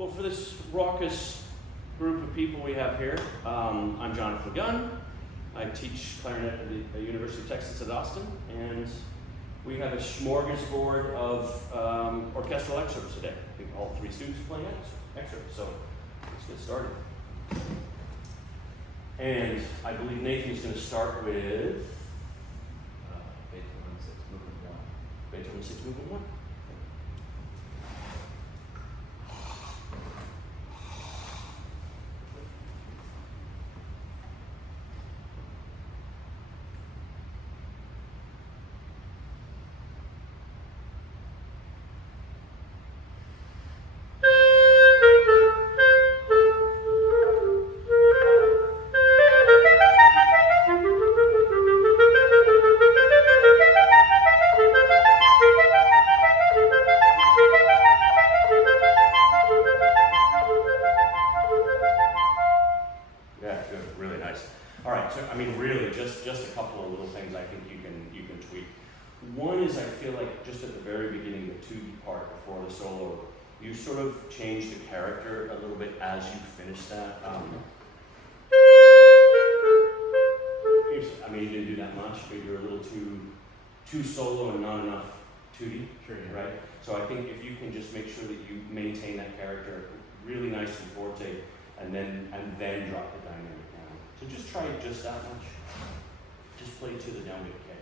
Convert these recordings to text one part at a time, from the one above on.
Well, for this raucous group of people we have here, I'm Jonathan Gunn. I teach clarinet at the University of Texas at Austin, and we have a smorgasbord of orchestral excerpts today. I think all three students are playing excerpts, so let's get started. And I believe Nathan's going to start with Beethoven 6 Movement 1. Beethoven 6 Movement 1. Just a couple of little things I think you can tweak. One is I feel like just at the very beginning, the 2D part before the solo, you sort of change the character a little bit as you finish that. I mean, you didn't do that much, but you're a little too solo and not enough 2D, Sure, yeah. right? So I think if you can just make sure that you maintain that character really nice and forte, and then drop the dynamic down. So just try it just that much. Just play to the downbeat K.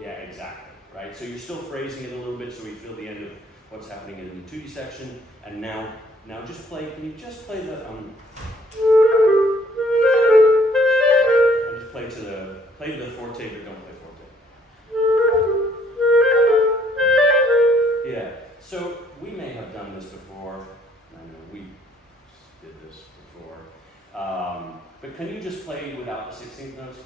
Yeah, exactly, right? So you're still phrasing it a little bit so we feel the end of what's happening in the 2D section. And now just play, can you just play the, and just play to the forte, but don't play forte. Yeah, so we may have done this before. I know we did this before. But can you just play without the 16th notes?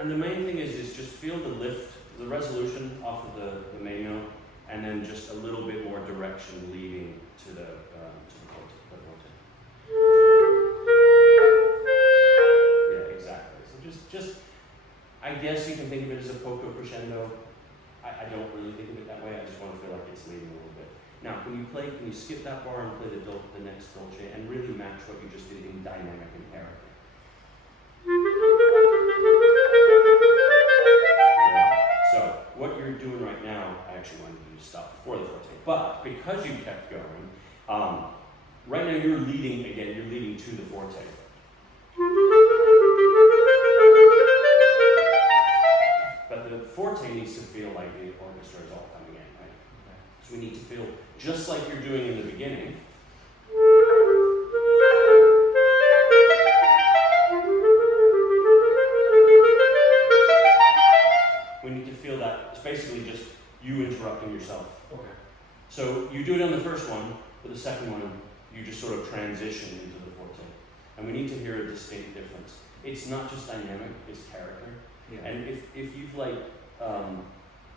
And the main thing is just feel the lift, the resolution off of the main note, and then just a little bit more direction leading to the forte. Yeah, exactly. So just I guess you can think of it as a poco crescendo. I don't really think of it that way. I just want to feel like it's leading a little bit. Now, can you skip that bar and play the next dolce and really match what you just did in dynamic and character? Yeah. So, what you're doing right now, I actually wanted you to stop before the forte, but because you kept going, right now you're leading to the forte. But the forte needs to feel like the orchestra is all coming in, right? So we need to feel just like you're doing in the beginning. We need to feel that it's basically just you interrupting yourself. Okay. So you do it on the first one, but the second one, you just sort of transition into the forte. And we need to hear a distinct difference. It's not just dynamic, it's character. Yeah. And if you've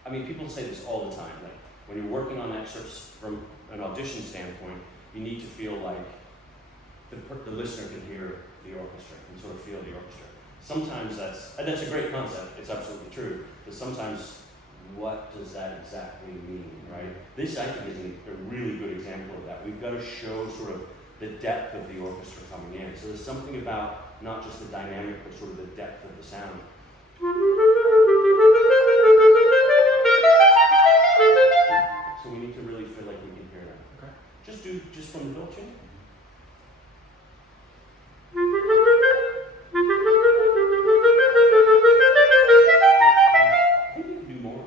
I mean, people say this all the time, like when you're working on excerpts from an audition standpoint, you need to feel like the listener can hear the orchestra, can sort of feel the orchestra. Sometimes that's a great concept, it's absolutely true, but sometimes what does that exactly mean, right? This, I think, is a really good example of that. We've got to show sort of the depth of the orchestra coming in. So there's something about not just the dynamic, but sort of the depth of the sound. So we need to really feel like we can hear that. Okay. Just from the dolce. I think you can do more.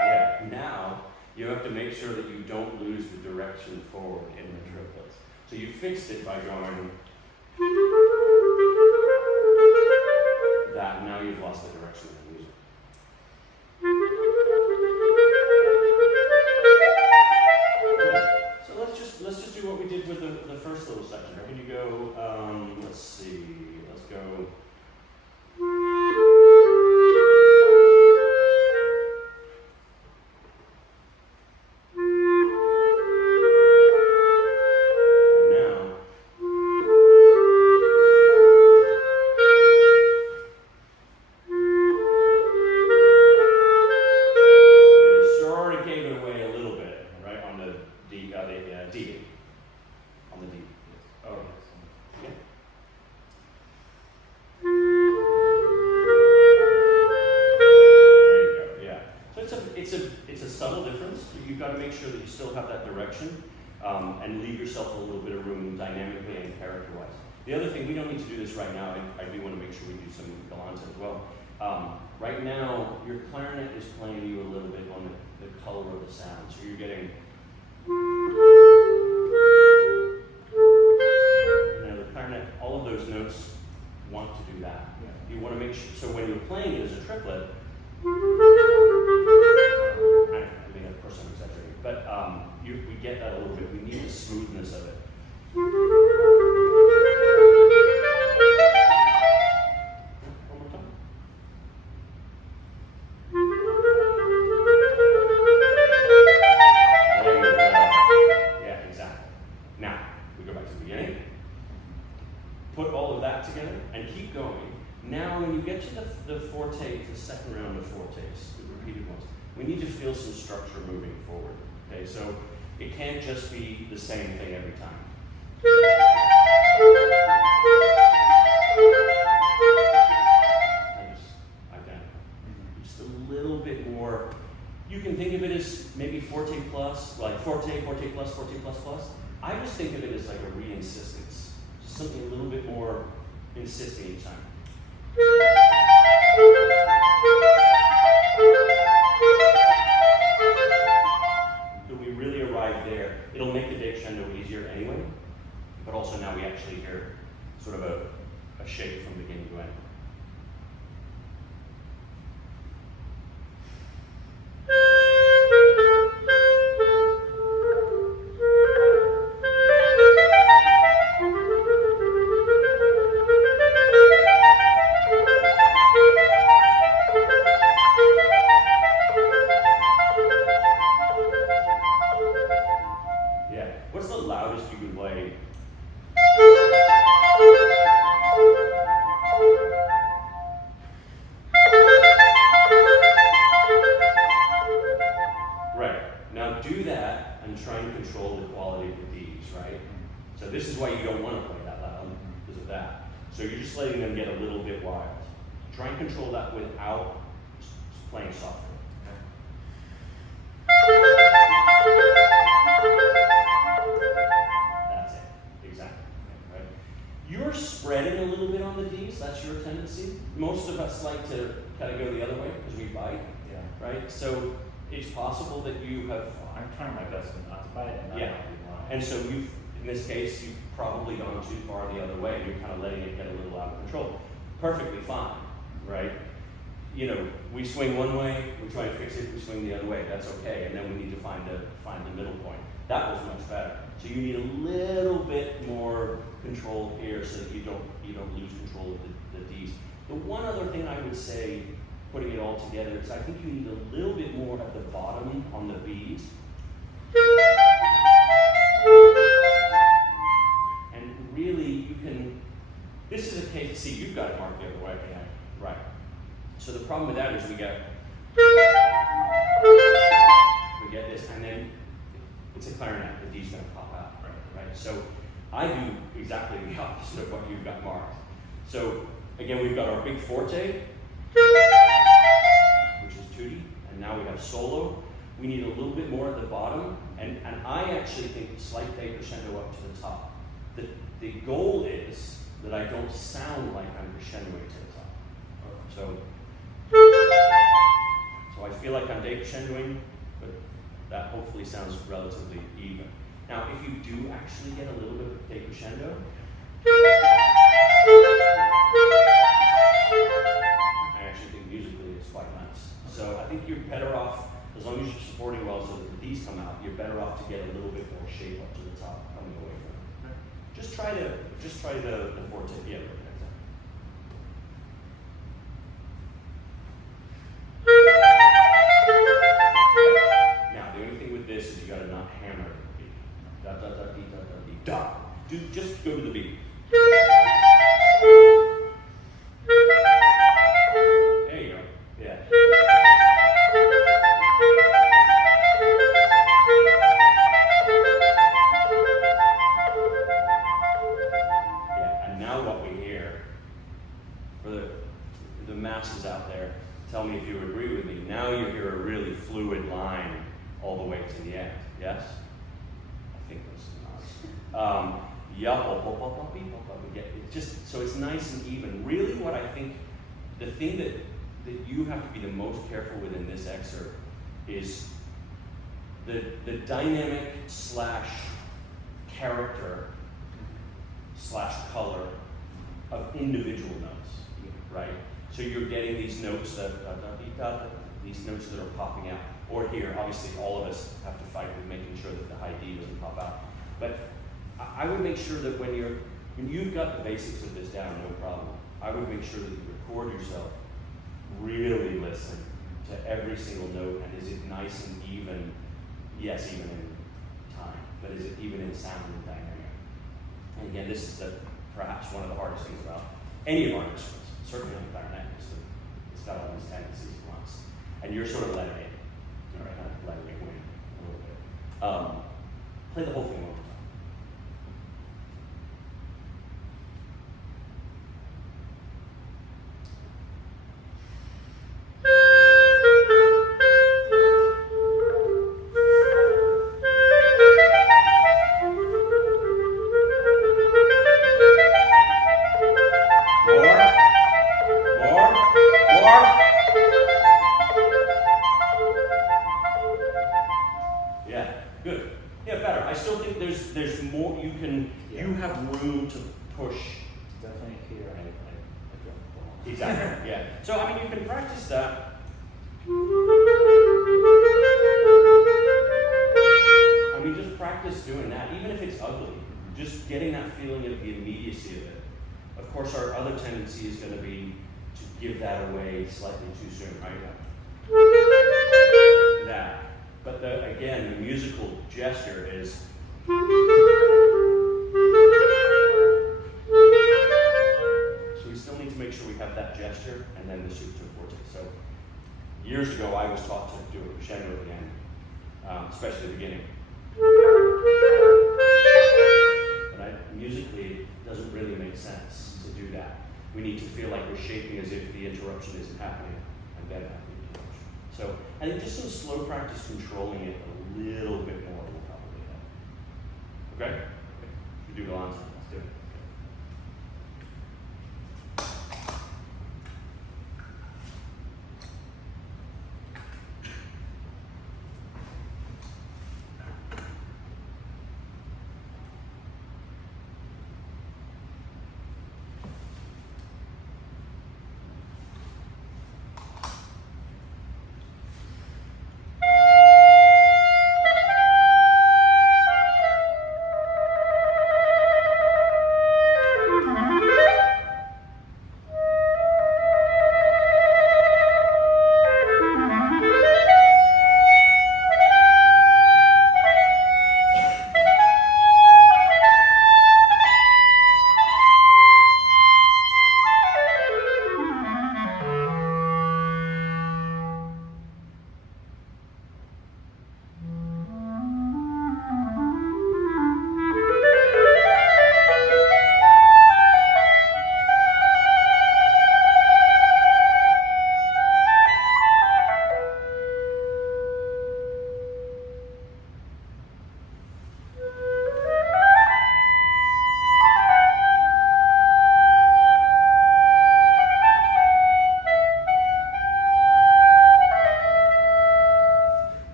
Yeah. Now you have to make sure that you don't lose the direction forward in the triplets. So you fixed it by going that, and now you've lost the direction of the music. So let's just do what we did with the first little section. Can you go, let's see, let's go. And now D. On the D. Yes. Oh, yes. Yeah. There you go. Yeah. So it's a subtle difference. You've got to make sure that you still have that direction, and leave yourself a little bit of room dynamically and character-wise. The other thing, we don't need to do this right now. I do want to make sure we do some gallant as well. Right now, your clarinet is playing you a little bit on the color of the sound. So you're getting. The clarinet, all of those notes want to do that. Yeah. You want to make sure, so when you're playing it as a triplet, I mean, of course I'm exaggerating, but we get that a little bit. We need the smoothness of it. One more time. There you go. Yeah, exactly. Now, we go back to the beginning. Put all of that together and keep going. Now, when you get to the forte, the second round of fortes, the repeated ones, we need to feel some structure moving forward. Okay, so it can't just be the same thing every time. Just a little bit more. You can think of it as maybe forte plus, like forte plus, forte plus plus. I just think of it as like a re-insistence. Just something a little bit more insisting each time. When we really arrive there, it'll make the decrescendo easier anyway, but also now we actually hear sort of a shape from beginning to end. So you're just letting them get a little bit wild. Try and control that without playing softer. That's it, exactly. Right? You're spreading a little bit on the Ds, that's your tendency. Most of us like to kind of go the other way because we bite, right? So it's possible that you have... I'm trying my best not to bite and not be blind. And so you've, in this case, you've probably gone too far the other way. You're kind of letting it get a little out of control. Perfectly fine, right? You know, we swing one way, we try to fix it, we swing the other way. That's okay, and then we need to find the middle point. That was much better. So you need a little bit more control here so that you don't lose control of the Ds. The one other thing I would say, putting it all together, is I think you need a little bit more at the bottom on the Bs. And really, you can, this is a case, see, you've got it marked the other way. Yeah. Right. So the problem with that is we get this, and then it's a clarinet, the D's going to pop out, right? So I do exactly the opposite of what you've got marked. So again, we've got our big forte, which is tutti, and now we have solo. We need a little bit more at the bottom, and I actually think slight decrescendo up to the top. The goal is that I don't sound like I'm crescendoing to the top. So I feel like I'm decrescendoing, but that hopefully sounds relatively even. Now, if you do actually get a little bit of decrescendo, I actually think musically it's quite nice. So I think you're better off, as long as you're supporting well so that the D's come out, you're better off to get a little bit more shape up to the top coming away from it. Just try the forte. Yeah, right, exactly. Now, the only thing with this is you gotta not hammer the beat. Da da da dee da da dee da. Just go to the beat. There you go. Yeah. think those are nods. Yup, up, up, up, up, beep, up, up, and get it just so it's nice and even. Really, what I think, the thing that you have to be the most careful with in this excerpt is the dynamic slash character slash color of individual notes, right? So you're getting these notes that these notes that are popping out. Or here, obviously, all of us have to fight with making sure that the high D doesn't pop out. But I would make sure that when you've got the basics of this down, no problem. I would make sure that you record yourself, really listen to every single note, and is it nice and even? Yes, even in time, but is it even in sound and dynamic? And again, this is perhaps one of the hardest things about any of our instruments, certainly on the clarinet, is that it's got all these tendencies at once. And you're sort of letting it, kind of letting it win a little bit. Play the whole thing one more time. Exactly, yeah. So, I mean, you can practice that. I mean, just practice doing that, even if it's ugly. Just getting that feeling of the immediacy of it. Of course, our other tendency is going to be to give that away slightly too soon, right? That. But again, the musical gesture is. Make sure we have that gesture and then the suit to forte. So years ago, I was taught to do a crescendo at the end, especially at the beginning. But musically, it doesn't really make sense to do that. We need to feel like we're shaping as if the interruption isn't happening, and then have the interruption. So I think just some slow practice controlling it a little bit more will probably help. Okay? Should we do Galante? Let's do it.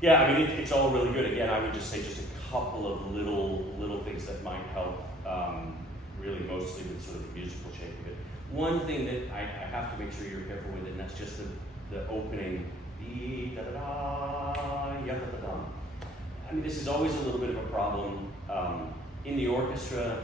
Yeah, I mean, it's all really good. Again, I would just say just a couple of little things that might help, really mostly with sort of the musical shape of it. One thing that I have to make sure you're careful with, and that's just the opening. I mean, this is always a little bit of a problem. In the orchestra,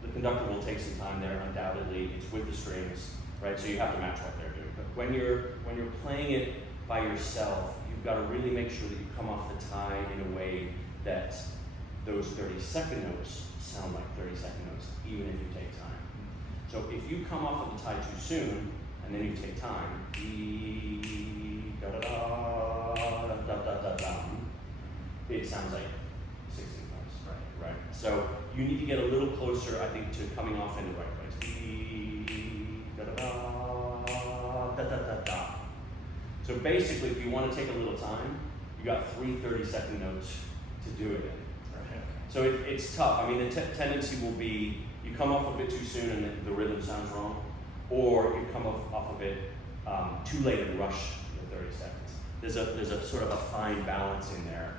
the conductor will take some time there, undoubtedly. It's with the strings, right? So you have to match what they're doing. But when you're playing it by yourself, you've got to really make sure that you come off the tie in a way that those 30-second notes sound like 30-second notes, even if you take time. So if you come off of the tie too soon, and then you take time, it sounds like 16 notes. Right. So you need to get a little closer, I think, to coming off in the right place. So basically, if you want to take a little time, you got 3 30-second notes to do it in. So it's tough. I mean, the tendency will be you come off a bit too soon and the rhythm sounds wrong, or you come off of it too late and rush the 30 seconds. There's a sort of a fine balance in there.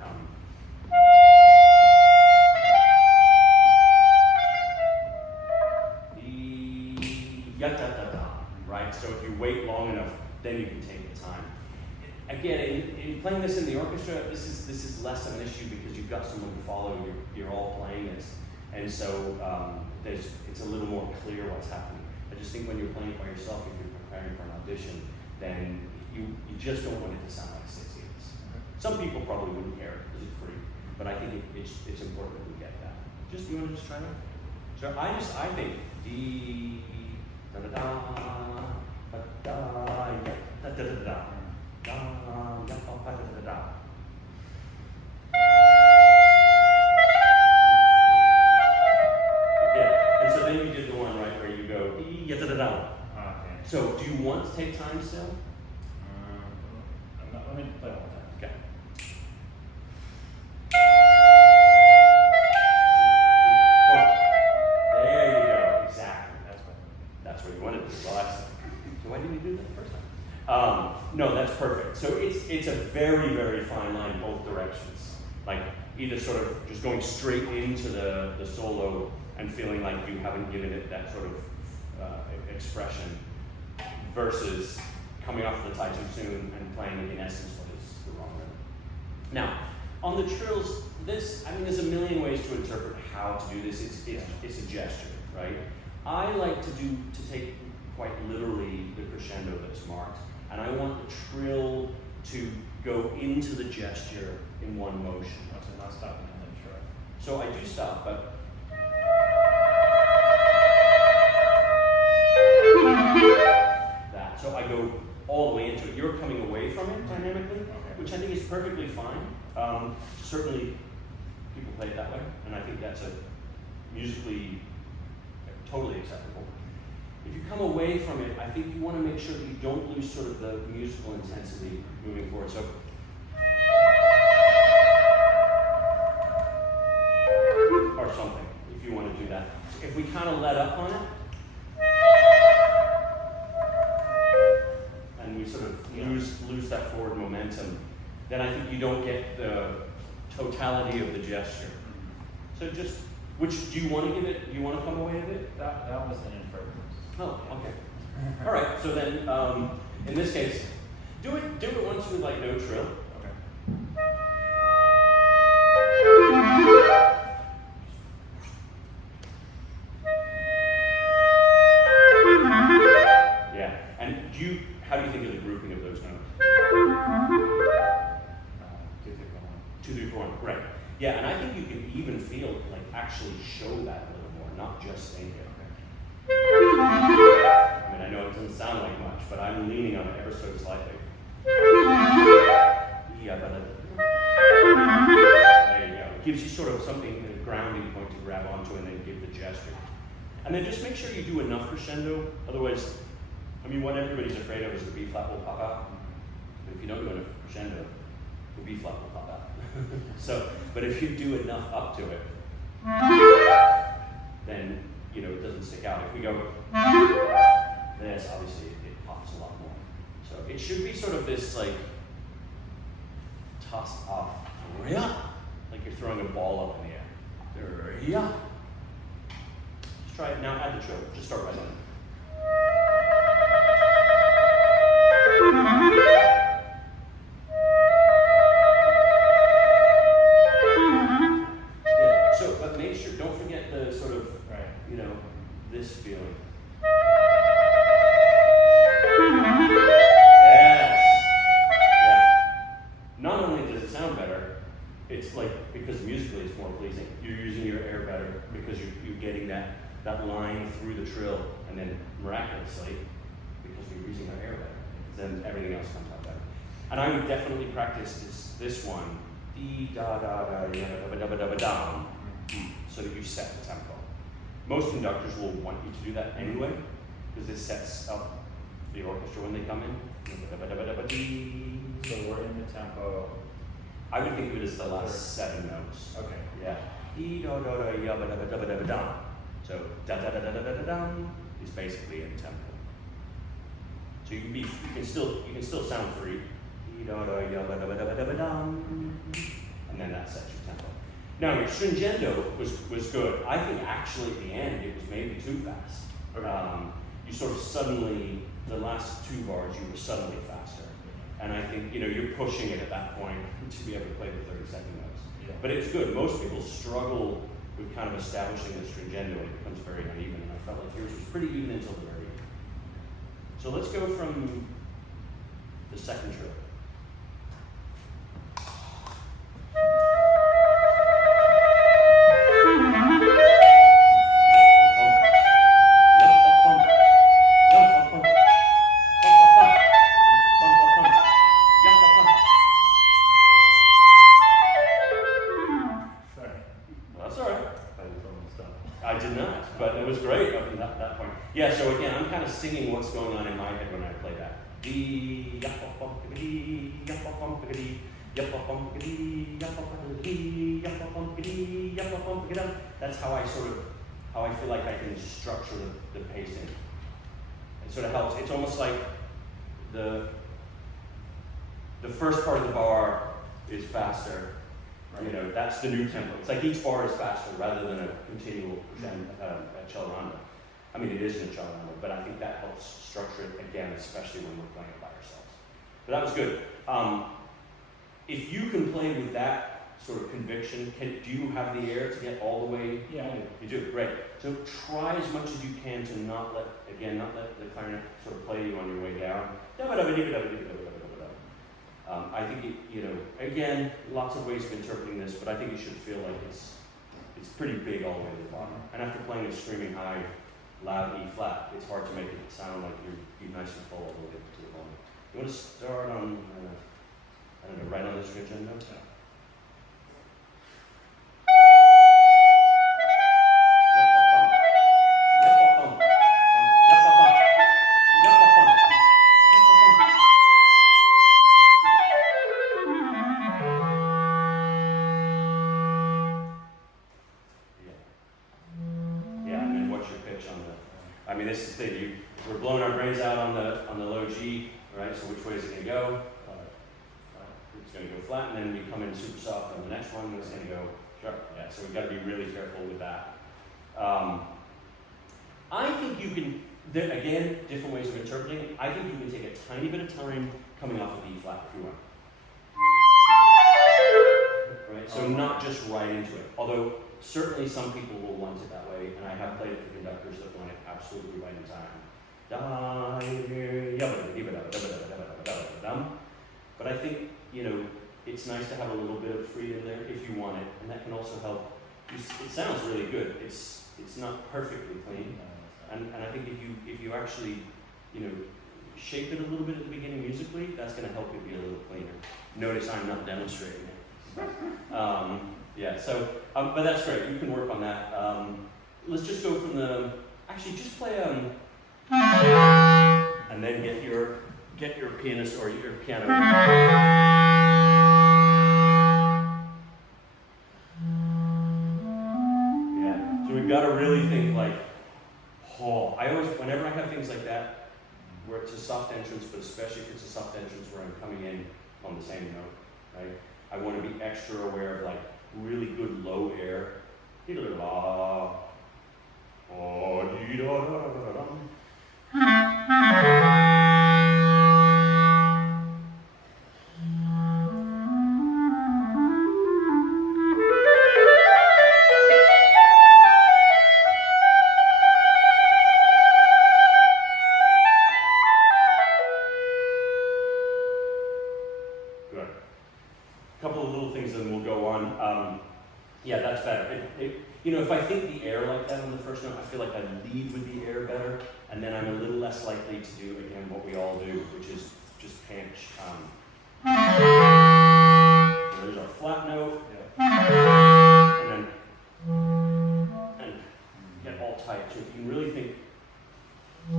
Right? So if you wait long enough, then you can take the time. Again, in playing this in the orchestra, this is less of an issue because you've got someone to follow. You're all playing this, and so it's a little more clear what's happening. I just think when you're playing it by yourself, if you're preparing for an audition, then you just don't want it to sound like 6/8. Some people probably wouldn't care because it's free, but I think it's important that we get that. You want to just try that? So I think da da da da da da da da da. Yeah, and so then you did the one right where you go Okay. So do you want to take time still? Let me play one more time. Okay. There you go. Exactly. That's what you wanted to do. Well, so why didn't you do that the first time? No, that's perfect. So it's a very, very fine line in both directions. Like either sort of just going straight into the solo and feeling like you haven't given it that sort of expression versus coming off the tie too soon and playing in essence what is the wrong rhythm. Now, on the trills, there's a million ways to interpret how to do this. It's a gesture, right? I like to take quite literally the crescendo that's marked, and I want the trill to go into the gesture in one motion. So not stopping and then short. So I do stop, but that. So I go all the way into it. You're coming away from it dynamically, which I think is perfectly fine. Certainly, people play it that way, and I think that's a musically totally acceptable. If you come away from it, I think you want to make sure that you don't lose sort of the musical intensity moving forward. So, or something, if you want to do that. If we kind of let up on it, and we sort of lose that forward momentum, then I think you don't get the totality of the gesture. So just, which, do you want to give it, do you want to come away with it? That was an inference. Oh, okay. All right, so then, in this case, do it once with like no trill. Okay. Yeah, and how do you think of the grouping of those notes? 2, 3, 2, 3, 4, 1. Right. Yeah, and I think you can even feel like actually show that a little more, not just think it. I mean, I know it doesn't sound like much, but I'm leaning on it ever so slightly. Yeah, but there you go. It gives you sort of something, a grounding point to grab onto and then give the gesture. And then just make sure you do enough crescendo, otherwise, I mean, what everybody's afraid of is the B flat will pop out. But if you don't do enough crescendo, the B flat will pop out. So, but if you do enough up to it, then it doesn't stick out. If we go this, obviously it pops a lot more. So it should be sort of this like tossed off, like you're throwing a ball up in the air. Just try it now. Add the trill. Just start right on nicely, because we're using our air better, then everything else comes out better. And I would definitely practice this one, dee da da da ya da ba da ba da ba dum, so that you set the tempo. Most conductors will want you to do that anyway, because this sets up the orchestra when they come in. So we're in the tempo. I would think of it as the last 7 notes. Okay. Yeah. Dee da da da ya ba da ba da ba da ba dum. So da da da da da da da dum is basically in tempo. So you can still sound free. Dee da da ya ba da ba da ba da ba dum. And then that sets your tempo. Now your stringendo was good. I think actually at the end it was maybe too fast. Okay. You sort of suddenly, the last 2 bars you were suddenly faster. And I think, you're pushing it at that point to be able to play the 30-second notes. Yeah. But it's good. Most people struggle with kind of establishing the stringendo. It becomes very uneven. And I felt like yours was pretty even until the very end. So let's go from the second trill. Yeah, so again, I'm kind of singing what's going on in my head when I play that. That's how I feel like I can structure the pacing. It sort of helps. It's almost like the first part of the bar is faster. That's the new tempo. It's like each bar is faster rather than a continual accelerando. I mean, it is an accelerando, but I think that helps structure it again, especially when we're playing it by ourselves. But that was good. If you can play with that sort of conviction, do you have the air to get all the way? Yeah, I do. You do, great. So try as much as you can to not let the clarinet sort of play you on your way down. I think again, lots of ways of interpreting this, but I think you should feel like it's pretty big all the way to the bottom. And after playing a screaming high, loud E flat, it's hard to make it sound like you're nice and full all the way to the bottom. You want to start on, I don't know, right on the stringendo? Yeah. This is the thing. We're blowing our brains out on the low G, right? So which way is it going to go? It's going to go flat, and then we come in super soft on the next one, and it's going to go sharp. Yeah. So we've got to be really careful with that. I think you can. Again, different ways of interpreting it. I think you can take a tiny bit of time coming off of E flat if you want. Right. So not just right into it. Although certainly some people will want it that way, and I have played it for conductors that want it absolutely right in time. But I think, it's nice to have a little bit of freedom there if you want it, and that can also help. It sounds really good. It's not perfectly clean, and I think if you actually, shape it a little bit at the beginning musically, that's going to help it be a little cleaner. Notice I'm not demonstrating it. Yeah, so, but that's great. You can work on that. Let's just go from actually just play, and then get your pianist or your piano. Yeah, so we've got to really think like, whenever I have things like that, where it's a soft entrance, but especially if it's a soft entrance where I'm coming in on the same note, right? I want to be extra aware of like really good low air. you know, if I think the air like that on the first note, I feel like I lead with the air better, and then I'm a little less likely to do, again, what we all do, which is just pinch. So there's our flat note, and then and get all tight. So if you can really think, I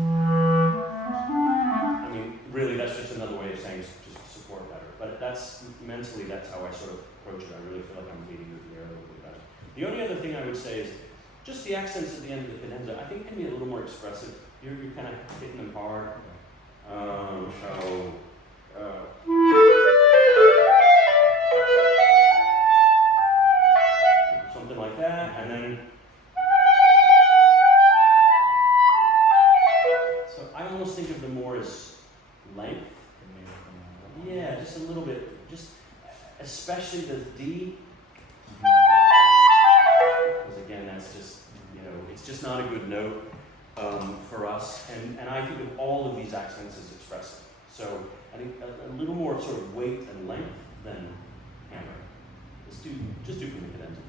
mean, really that's just another way of saying just support better. But that's, mentally, that's how I sort of approach it. I really feel like I'm leading with the air a little bit better. The only other thing I would say is just the accents at the end of the cadenza, I think can be a little more expressive. You're kind of hitting them hard. Something like that, and then so I almost think of them more as length. Yeah, just a little bit, just especially the D. Because again, that's just, you know, it's just not a good note for us. And I think of all of these accents as expressive. So I think a little more sort of weight and length than hammering. Just do from the cadenza.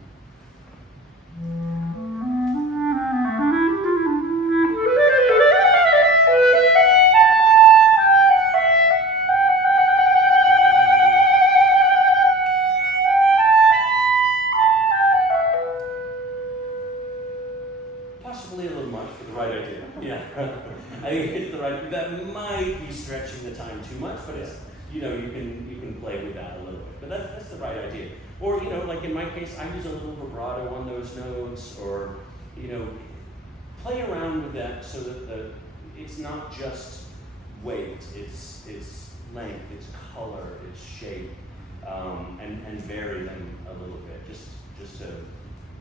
Possibly a little much for the right idea. Yeah, I think it's the right. That might be stretching the time too much, but it's, you know, you can play with that a little bit. But that's the right idea. Or, you know, like in my case, I use a little vibrato on those notes, or, you know, play around with that so that it's not just weight. It's length, it's color, it's shape, and vary them a little bit, just to,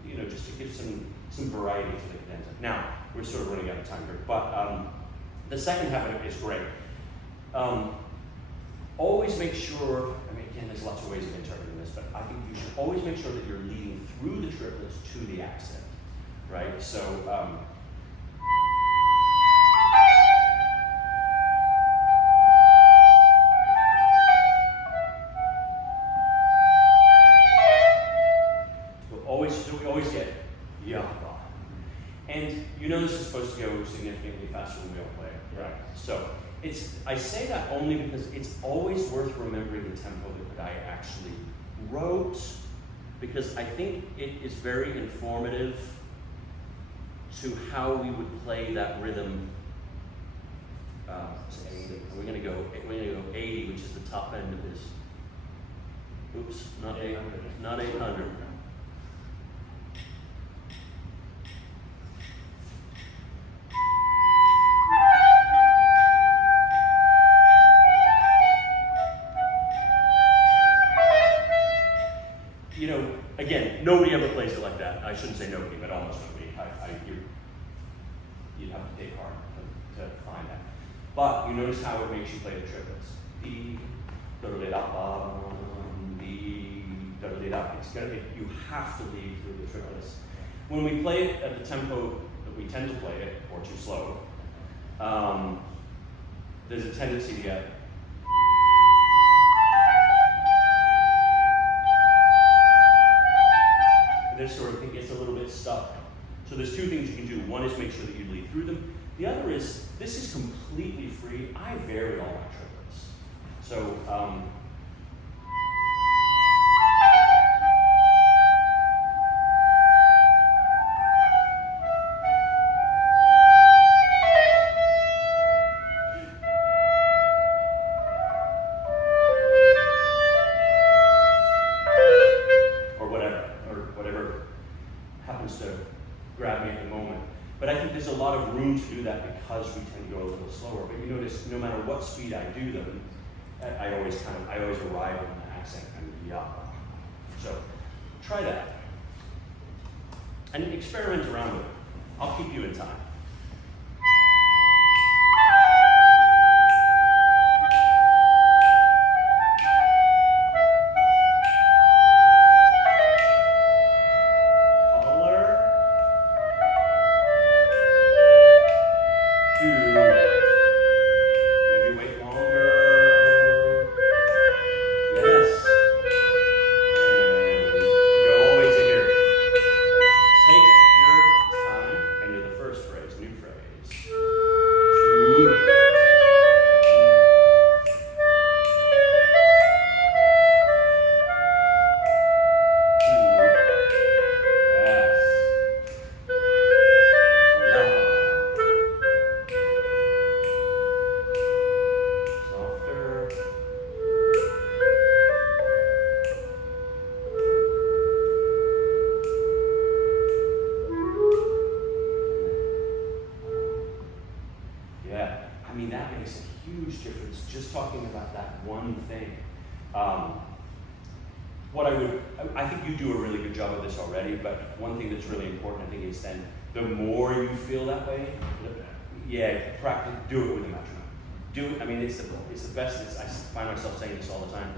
you know, just to give some variety to the cadenza. Now, we're sort of running out of time here, but the second half of it is great. Always make sure, I mean, again, there's lots of ways of interpreting this, but I think you should always make sure that you're leading through the triplets to the accent, right? So, we always get yeah. And you know this is supposed to go significantly faster when we all play it, right? So I say that only because it's always worth remembering the tempo that I actually wrote, because I think it is very informative to how we would play that rhythm. We're gonna go 80, which is the top end of this. Oops, not 800. Not 800. You know, again, nobody ever plays it like that. I shouldn't say nobody, but almost nobody. You'd have to take hard to find that. But you notice how it makes you play the triplets. You have to lead through the triplets. When we play it at the tempo that we tend to play it, or too slow, there's a tendency to get this sort of thing gets a little bit stuck. So there's two things you can do. One is make sure that you lead through them. The other is, this is completely free. I vary all my triplets. So, no matter what speed I do them, I always arrive on the accent and yeah. So try that and experiment around with it. I'll keep you in time. Take a huge difference just talking about that one thing. I think you do a really good job of this already, but one thing that's really important, I think, is then the more you feel that way, practice, do it with a metronome. Do it, I mean, it's the best, I find myself saying this all the time.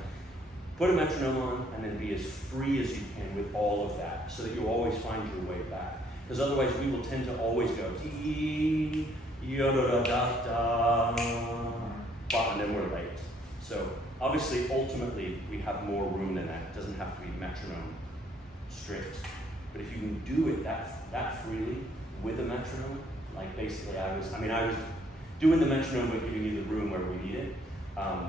Put a metronome on and then be as free as you can with all of that so that you always find your way back. Because otherwise we will tend to always go dee, da da da da, and then we're late. So obviously, ultimately, we have more room than that. It doesn't have to be metronome strict. But if you can do it that freely with a metronome, like basically I was doing the metronome but giving you the room where we need it,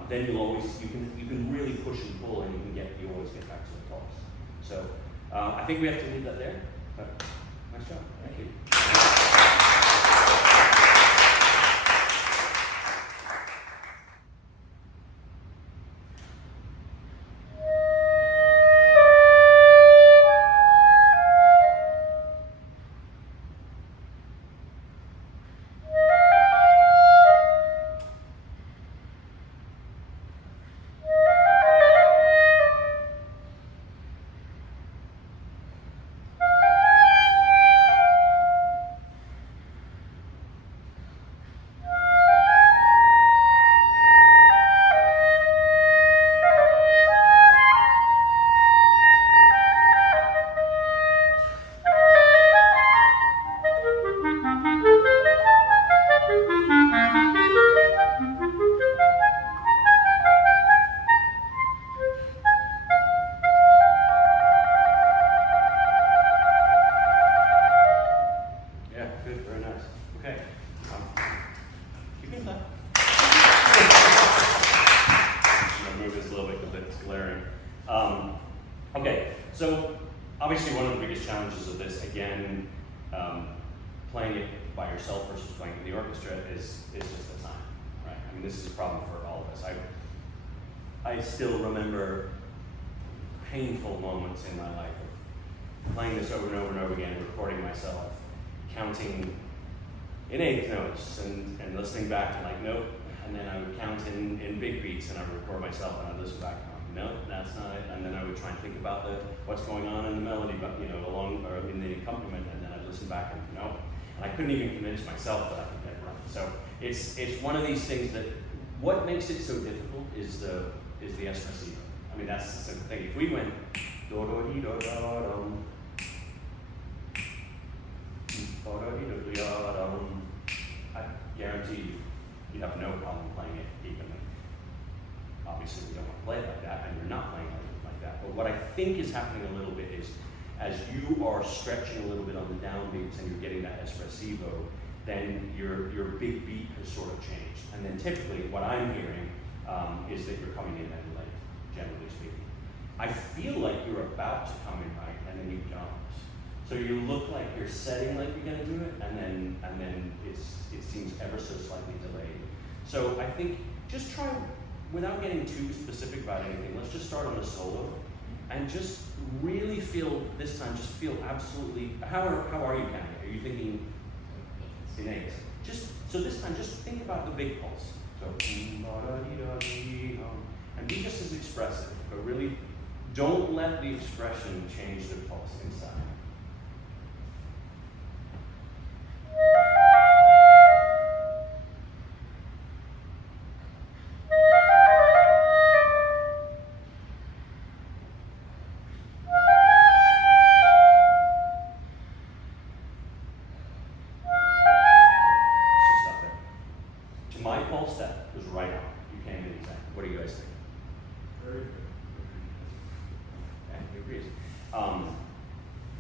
then you can really push and pull and you always get back to the pulse. So I think we have to leave that there. But nice job. Thank you. So obviously one of the biggest challenges of this, again, playing it by yourself versus playing in the orchestra is just the time, right? I mean, this is a problem for all of us. I still remember painful moments in my life of playing this over and over and over again, recording myself, counting in eighth notes and listening back and like, nope, and then I would count in big beats and I would record myself and I'd listen back and I'm like, no, that's not it. And then I would try and think about what's going on in the melody, but along or in the accompaniment, and then I'd listen back and no. And I couldn't even convince myself that I could get it right. So it's one of these things that what makes it so difficult is the Expressive. I mean, that's the simple thing. If we went do do do do dum, I guarantee you have no problem playing it evenly. Obviously, we don't want to play it like that, and you're not playing it like that. But what I think is happening a little bit is, as you are stretching a little bit on the downbeats and you're getting that espressivo, then your big beat has sort of changed. And then typically, what I'm hearing is that you're coming in then late, generally speaking. I feel like you're about to come in right, and then you don't. So you look like you're setting like you're going to do it, and then it seems ever so slightly delayed. So I think just try, without getting too specific about anything, let's just start on the solo, and just really feel, this time, just feel absolutely, how are you counting? Are you thinking in eighths? So this time, just think about the big pulse. So, and be just as expressive, but really don't let the expression change the pulse inside.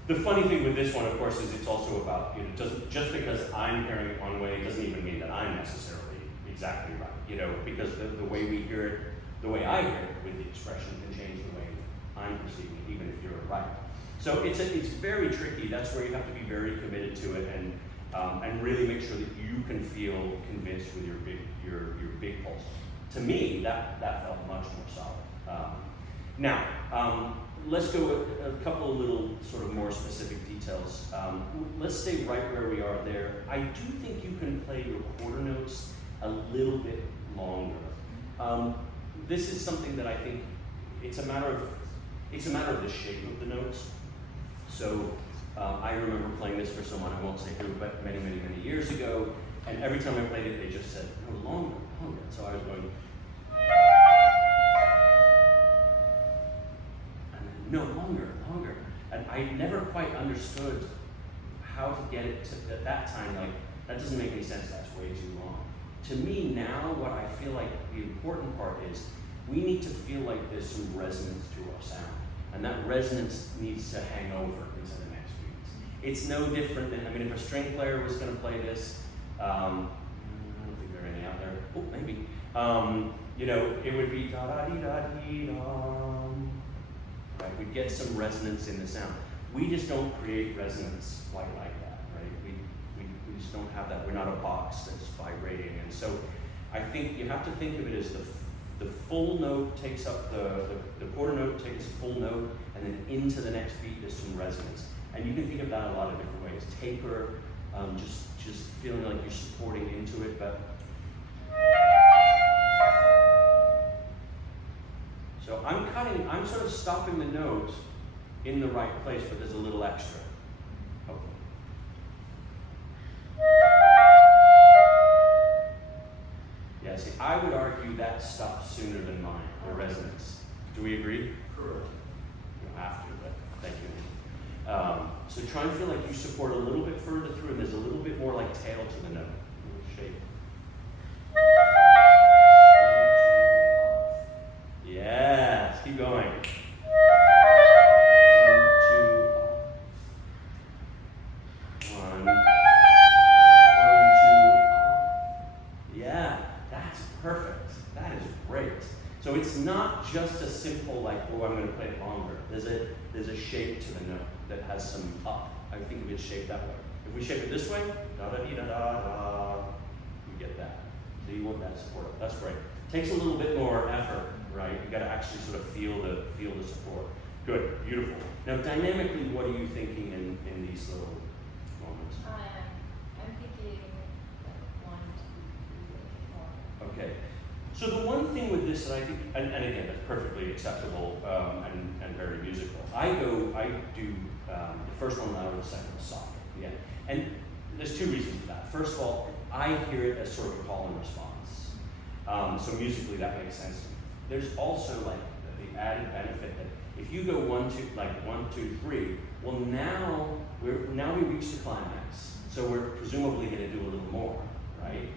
The funny thing with this one, of course, is it's also about, just because I'm hearing it one way, it doesn't even mean that I'm necessarily exactly right, because the way we hear it, the way I hear it with the expression can change the way I'm perceiving it, even if you're right. So it's very tricky. That's where you have to be very committed to it and really make sure that you can feel convinced with your big pulse. To me, that felt much more solid. Now, let's go a couple of little sort of more specific details. Let's stay right where we are there. I do think you can play your quarter notes a little bit This is something that I think it's a matter of the shape of the notes. So I remember playing this for someone, I won't say who, but many, many, many years ago, and every time I played it, they just said, no, longer, longer. So I was going, and then, no, longer, longer. And I never quite understood how to get it to, at that time, like, that doesn't make any sense, that's way too long. To me now, what I feel like the important part is, we need to feel like there's some resonance to our sound. And that resonance needs to hang over into the next beats. It's no different than, I mean, if a string player was gonna play this, I don't think there are any out there, oh, maybe. You know, it would be da-da-dee-da-dee-dum. Right, we'd get some resonance in the sound. We just don't create resonance quite like that, right? We just don't have that. We're not a box that's vibrating. And so I think you have to think of it as the full note takes up the quarter note takes a full note, and then into the next beat there's some resonance. And you can think of that a lot of different ways. Taper, just feeling like you're supporting into it, but so I'm sort of stopping the note in the right place, but there's a little extra, hopefully. Yeah, see, I would argue that stops sooner than mine, the resonance. Do we agree? Correct. You don't have to, but thank you. So try and feel like you support a little bit further through, and there's a little bit more like tail to the note. A little shape. Yes, keep going. 1, 2, 1, 2. Yeah, that's perfect. That is great. So it's not just a simple like, oh, I'm going to play it longer. There's a shape to the note that has some up. I think of it shaped that way. If we shape it this way, da da dee da da da, you get that. So you want that support up. That's great. Takes a little bit more effort, right? You got to actually sort of feel the support. Good, beautiful. Now, dynamically, what are you thinking in these little moments? I'm thinking like 1, 2, 3, 4. Okay. So the one thing with this that I think, and again, that's perfectly acceptable and very musical. I do the first one louder, the second one softer. Yeah. And there's 2 reasons for that. First of all, I hear it as sort of a call and response. So musically, that makes sense to me. There's also like the added benefit that if you go 1, 2, like 1, 2, 3, well now we reach the climax. So we're presumably going to do a little more, right?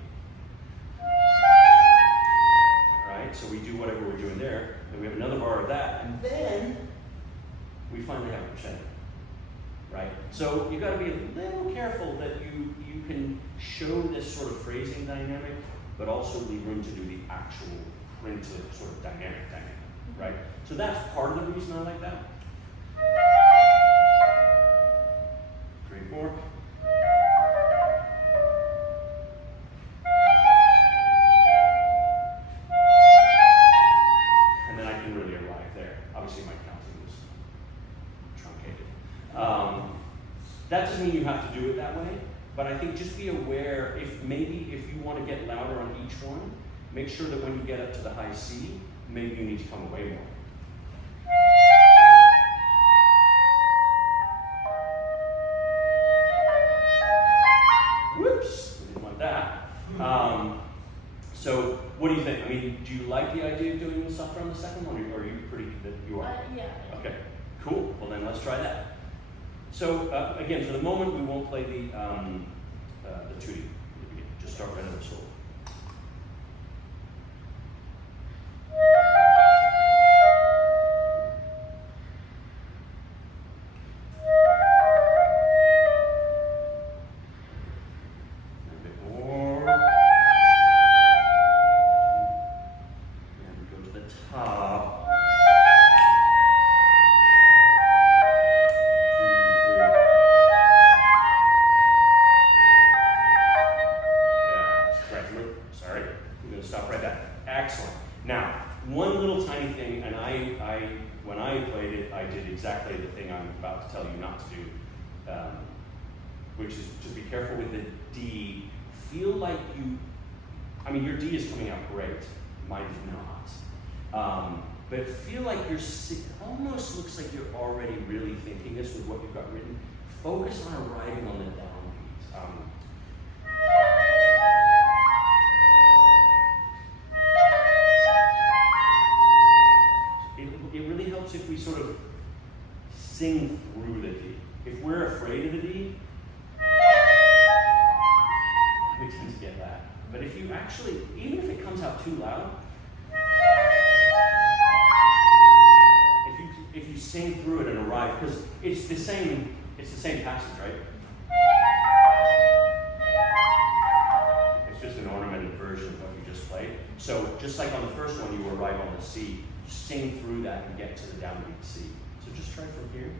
Right, so we do whatever we're doing there, then we have another bar of that, and then we finally have a crescendo, right? So you got to be a little careful that you can show this sort of phrasing dynamic, but also leave room to do the actual printed sort of dynamic, right? So that's part of the reason I like that. 3, 4. That doesn't mean you have to do it that way, but I think just be aware if you want to get louder on each one, make sure that when you get up to the high C, maybe you need to come away more. Whoops, we didn't want that. So what do you think? I mean, do you like the idea of doing the softer on the second one, or are you pretty that you are? Yeah. Okay, cool. Well then let's try that. So again, for the moment, we won't play the tutti at the beginning. Just start right at the solo. A bit more. And we go to the top. Exactly the thing I'm about to tell you not to do, which is to be careful with the D. Feel like your D is coming out great, might not. But feel like almost looks like you're already really thinking this with what you've got written. Focus on arriving on the downbeat. It really helps if we sort of sing through the D. If we're afraid of the D, we tend to get that. But if you actually, even if it comes out too loud, if you sing through it and arrive, because it's the same passage, right? It's just an ornamented version of what you just played. So just like on the first one, you arrive on the C, sing through that and get to the downbeat C. So just try from here.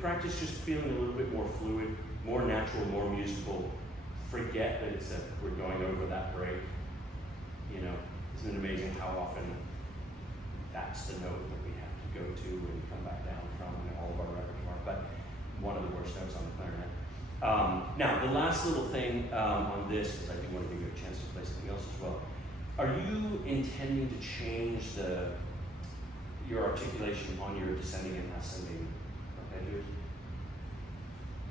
Practice just feeling a little bit more fluid, more natural, more musical. Forget that we're going over that break. You know, isn't it amazing how often that's the note that we have to go to and come back down from in all of our repertoire? But one of the worst notes on the clarinet. Now, the last little thing on this, because I do want to give you a chance to play something else as well. Are you intending to change your articulation on your descending and ascending arpeggios?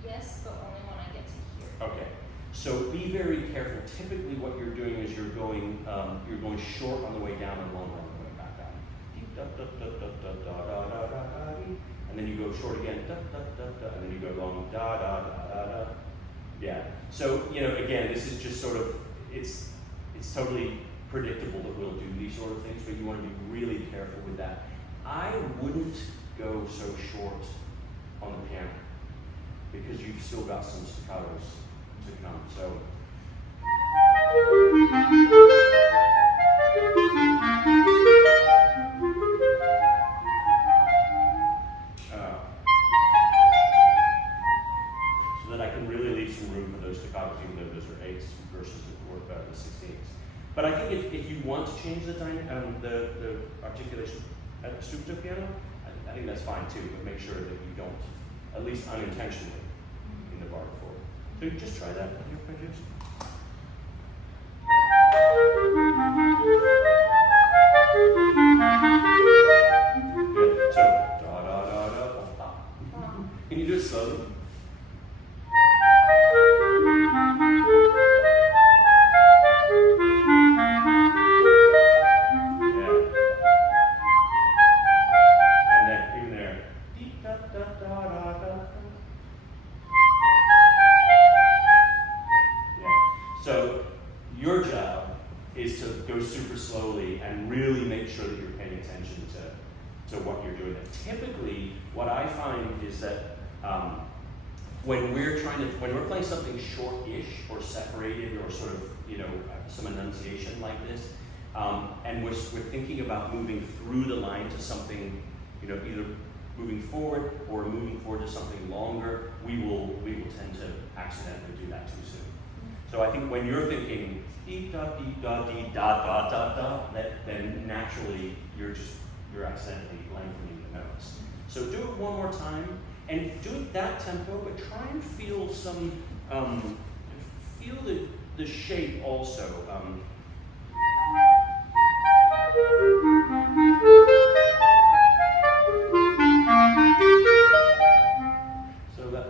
Yes, but only when I get to here. Okay, so be very careful. Typically, what you're doing is you're going short on the way down and long on the way back down. And then you go short again, and then you go long, da da da da da. Yeah. So again, this is just sort of it's totally predictable that we'll do these sort of things, but you want to be really careful with that. I wouldn't go so short on the piano, because you've still got some staccatos to come. So that I can really leave some room for those staccatos, even though those are eighths versus the 16ths. But I think if you want to change the articulation at the subito piano, I think that's fine too, but make sure that you don't, at least unintentionally, in the bar forward. So you just try that with your arpeggios. Yeah, so da da da da da da. Can you do it slowly? When we're playing something short-ish or separated or sort of, some enunciation like this, and we're thinking about moving through the line to something, either moving forward or moving forward to something longer, we will tend to accidentally do that too soon. So I think when you're thinking dee da dee da dee da da da da, then naturally you're accidentally lengthening the notes. So do it one more time. And do it that tempo, but try and feel feel the shape also. So that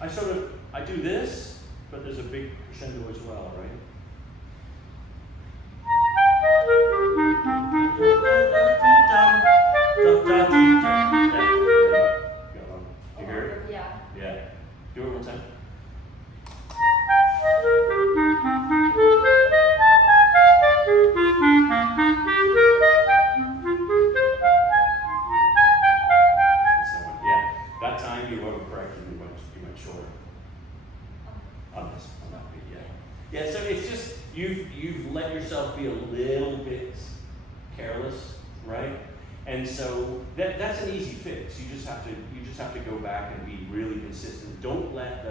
I do this, but there's a big crescendo as well, right? You hear it? Yeah. Yeah. Do it one more time. And so on. Yeah. That time you overcorrected, you went shorter. On this, on that beat, yeah. Yeah, so it's just you've let yourself be a little bit careless, right? And so that's an easy fix. You just have to go back and be really consistent. Don't let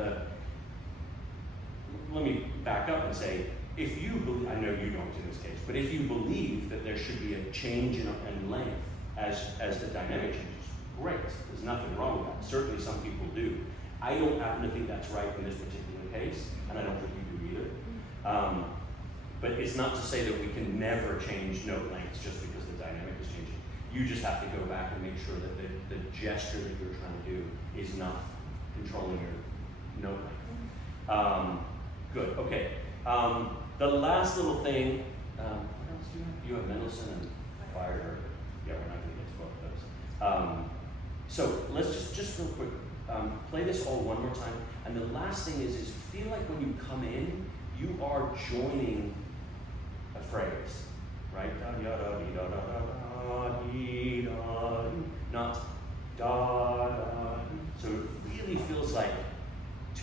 let me back up and say, if you believe, I know you don't in this case, but if you believe that there should be a change in length as the dynamic changes, great. There's nothing wrong with that. Certainly some people do. I don't happen to think that's right in this particular case, and I don't think you do either. But it's not to say that we can never change note lengths just because the dynamic is changing. You just have to go back and make sure that the gesture that you're trying to do is not controlling your note length. Good, okay. The last little thing, what else do you have? You have Mendelssohn and Fire. Yeah, we're not going to get to both of those. So let's just real quick, play this all one more time. And the last thing is feel like when you come in, you are joining a phrase, right? Da da da dee, da da da da dee, da, not da da. So it really feels like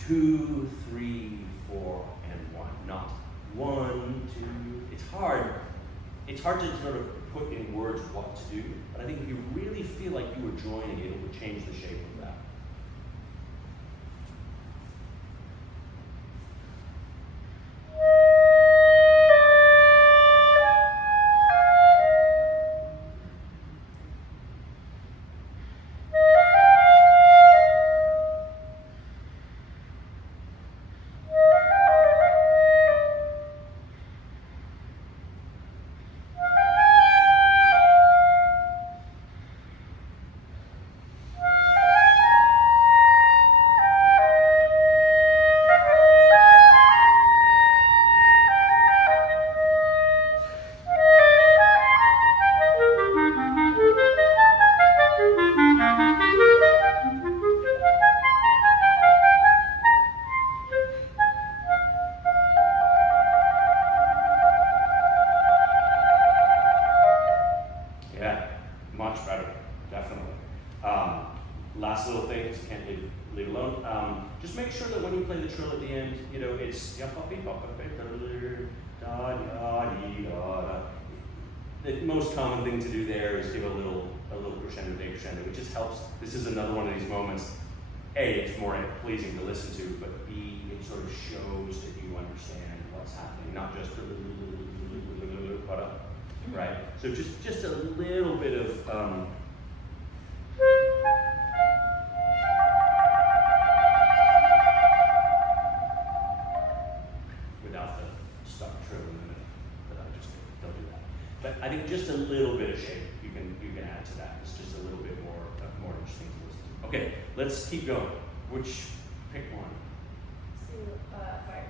2, 3, 4, and 1, not 1, 2. It's hard to sort of put in words what to do, but I think if you really feel like you were joining it, it would change the shape of that. Last little thing, because you can't leave alone. Just make sure that when you play the trill at the end, you know, it's the most common thing to do there is give a little crescendo, decrescendo. It just helps. This is another one of these moments. A, it's more pleasing to listen to, but B, it sort of shows that you understand what's happening, not just right. So just a little bit of without the stuck trill in the middle. But I just don't do that. But I think just a little bit of shape you can add to that. It's just a little bit more interesting to listen to. Okay, let's keep going. Pick one. Let's do Fire.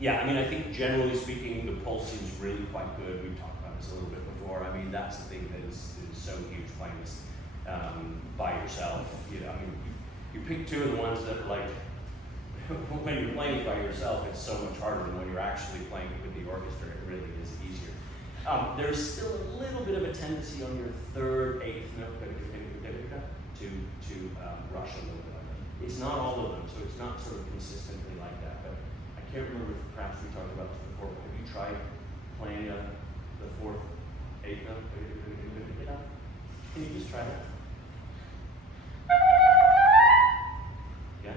Yeah, I mean, I think generally speaking, the pulse seems really quite good. We've talked about this a little bit before. I mean, that's the thing that is so huge playing this by yourself. You know, I mean, you pick two of the ones that like, when you're playing by yourself, it's so much harder than when you're actually playing it with the orchestra. It really is easier. There's still a little bit of a tendency on your third, eighth note to rush a little bit on it. It's not all of them, so it's not sort of consistently like that. But I can't remember if perhaps we talked about this before, but have you tried playing the fourth, eighth note? Can you just try that? Yeah?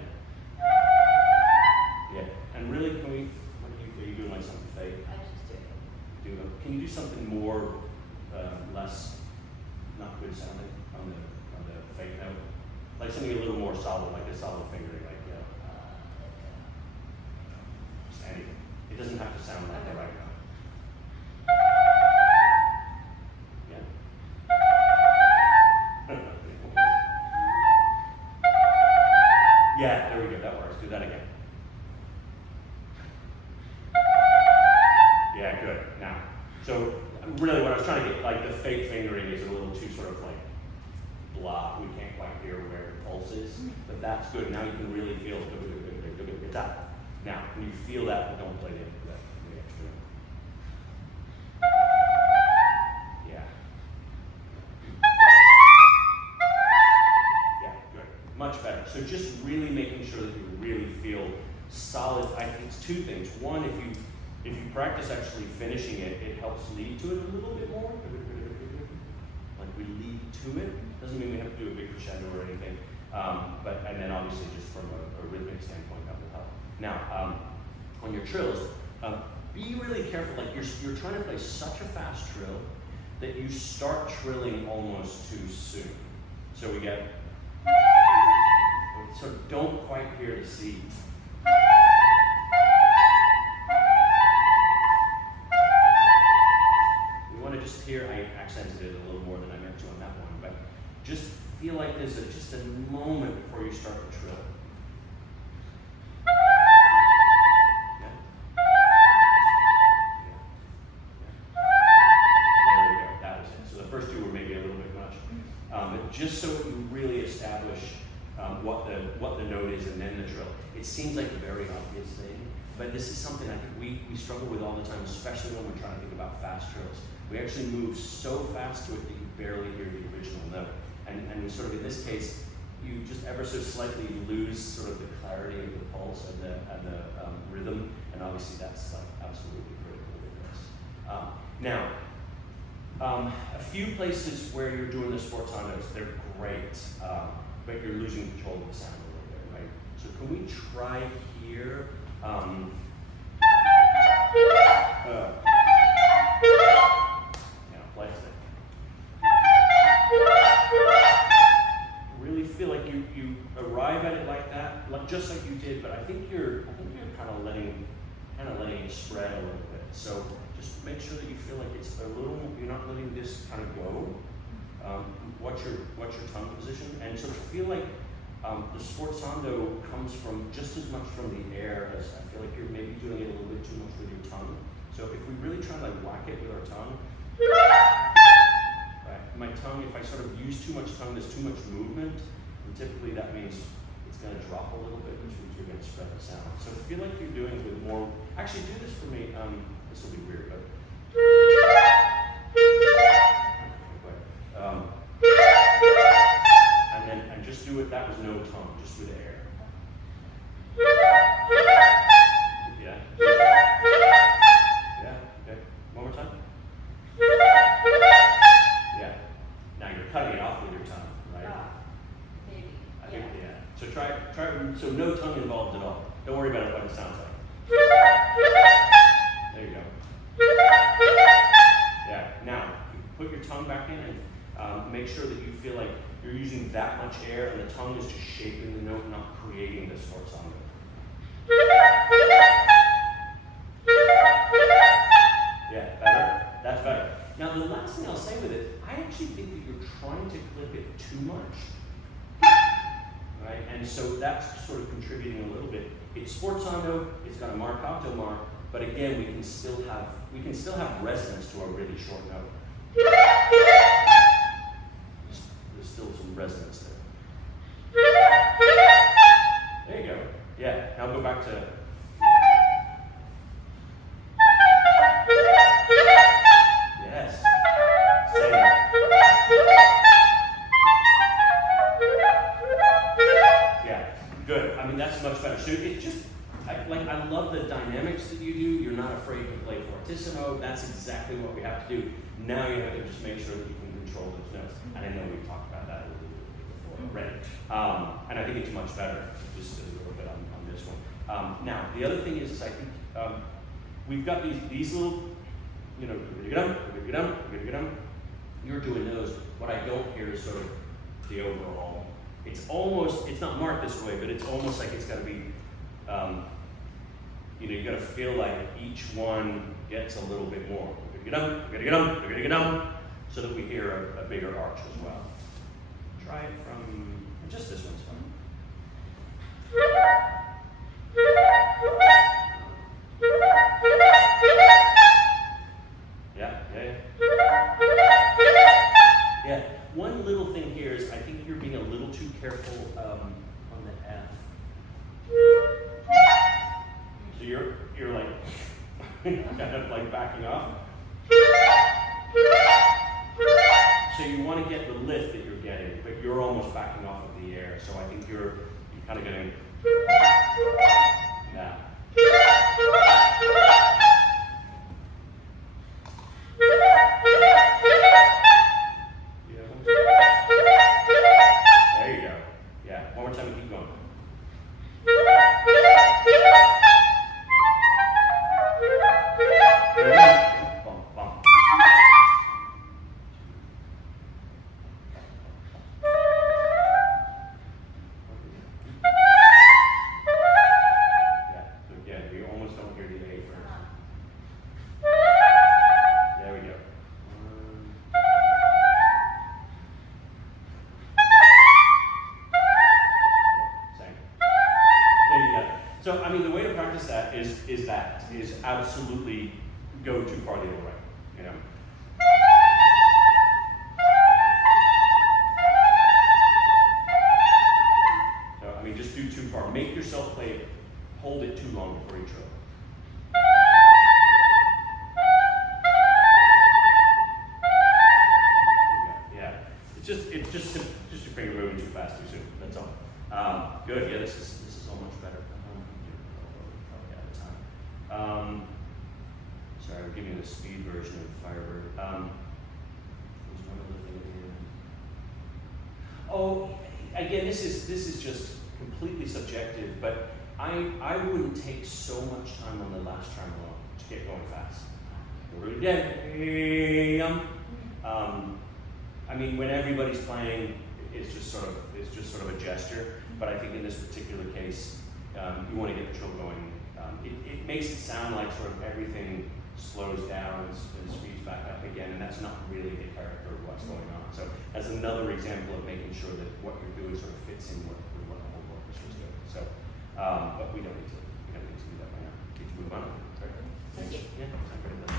Yeah. And really, can we, are you doing like something fake? I just do it. Can you do something more, less, not good sounding on the fake note? Like something a little more solid, like a solid fingering, like, just anything. It doesn't have to sound like the right note. Yeah? Yeah, there we go, that works. Do that again. Yeah, good. Now, so really what I was trying to get, like the fake fingering is a little too sort of like blah. We can't quite hear where the pulse is, but that's good. Now you can really feel that. Now, when you feel that, but don't play the extra. Yeah. Yeah, good. Much better. So just really making sure that you really feel solid. I think it's two things. One, if you practice actually finishing it, it helps lead to it a little bit more. Like we lead to it. Doesn't mean we have to do a big crescendo or anything. And then obviously just from a rhythmic standpoint, that will help. Now, on your trills, be really careful. Like you're trying to play such a fast trill that you start trilling almost too soon. So we get, so don't quite hear the C. Just here, I accented it a little more than I meant to on that one, but just feel like there's just a moment before you start the trill. Yeah. There we go, that was it. So the first two were maybe a little bit much. But just so you really establish what the note is and then the trill. It seems like a very obvious thing, but this is something I think we struggle with all the time, especially when we're trying to think about fast trills. We actually move so fast to it that you barely hear the original note. And sort of in this case, you just ever so slightly lose sort of the clarity of the pulse and the rhythm, and obviously that's like absolutely critical with this. Now, a few places where you're doing the sforzandos, they're great, but you're losing control of the sound a little bit, right? So can we try here? Really feel like you arrive at it like that, just like you did, but I think you're kind of letting it spread a little bit. So just make sure that you feel like it's a little, you're not letting this kind of go. What's your tongue position, and sort of feel like the sforzando comes from just as much from the air as I feel like you're maybe doing it a little bit too much with your tongue. So if we really try to like whack it with our tongue, right? My tongue, if I sort of use too much tongue, there's too much movement, and typically that means it's going to drop a little bit, which means you're going to spread the sound. So feel like you're doing it with more. Actually, do this for me. This will be weird, but. And just do it. That was no tongue, just with air. Yeah. Yeah. Okay. One more time. Yeah. Now you're cutting it off with your tongue, right? Maybe. I think, yeah. So try. So no tongue involved at all. Don't worry about what it sounds like. There you go. Yeah. Now put your tongue back in and make sure that you feel like you're using that much air and the tongue is just shaping the note, not creating the sforzando. Yeah, better? That's better. Now the last thing I'll say with it, I actually think that you're trying to clip it too much. Right? And so that's sort of contributing a little bit. It's sforzando, it's got a marcato mark, but again, we can still have resonance to a really short note. There's still some resonance there. There you go. Yeah, now go back to. Yes. Same. Yeah, good. I mean, that's much better. So it's just, I love the dynamics that you do. You're not afraid to play fortissimo. That's exactly what we have to do. Now you have to just make sure that you can control those notes. And I know we've talked about that a little bit before already. And I think it's much better, just a little bit on this one. Now, the other thing is I think we've got these little, you know, you're doing those. What I don't hear is sort of the overall. It's not marked this way, but it's almost like it's got to be, you know, you got to feel like each one gets a little bit more. So that we hear a bigger arch as well. Try it from, just this one's fine. Yeah. One little thing here is I think you're being a little too careful on the F. So you're like kind of like backing off. So you want to get the lift that you're getting, but you're almost backing off of the air. So I think you're kind of getting now. There you go. Yeah, one more time and keep going. Bump, bump. Yeah, so again, we almost don't hear the A first. There we go. Same. Yeah. So, I mean, the way to practice that is absolutely go too far the other way, you know. So, I mean, just do too far. Make yourself play, hold it too long before you trill. Yeah. It's just your finger moving too fast too soon. That's all. Good. Yeah, this is all much better. Probably out of time. Sorry, we're giving you the speed version of Firebird. There's one other thing here. Oh, again, this is just completely subjective, but I wouldn't take so much time on the last tremolo to get going fast. Really again. I mean, when everybody's playing, it's just sort of a gesture. But I think in this particular case, you want to get the trill going. It makes it sound like sort of everything slows down and speeds back up again, and that's not really the character of what's going on. So that's another example of making sure that what you're doing sort of fits in with what the whole orchestra is doing. So, but we don't need to do that right now. We need to move on. Sorry. Thank you. Yeah, I'm great with that.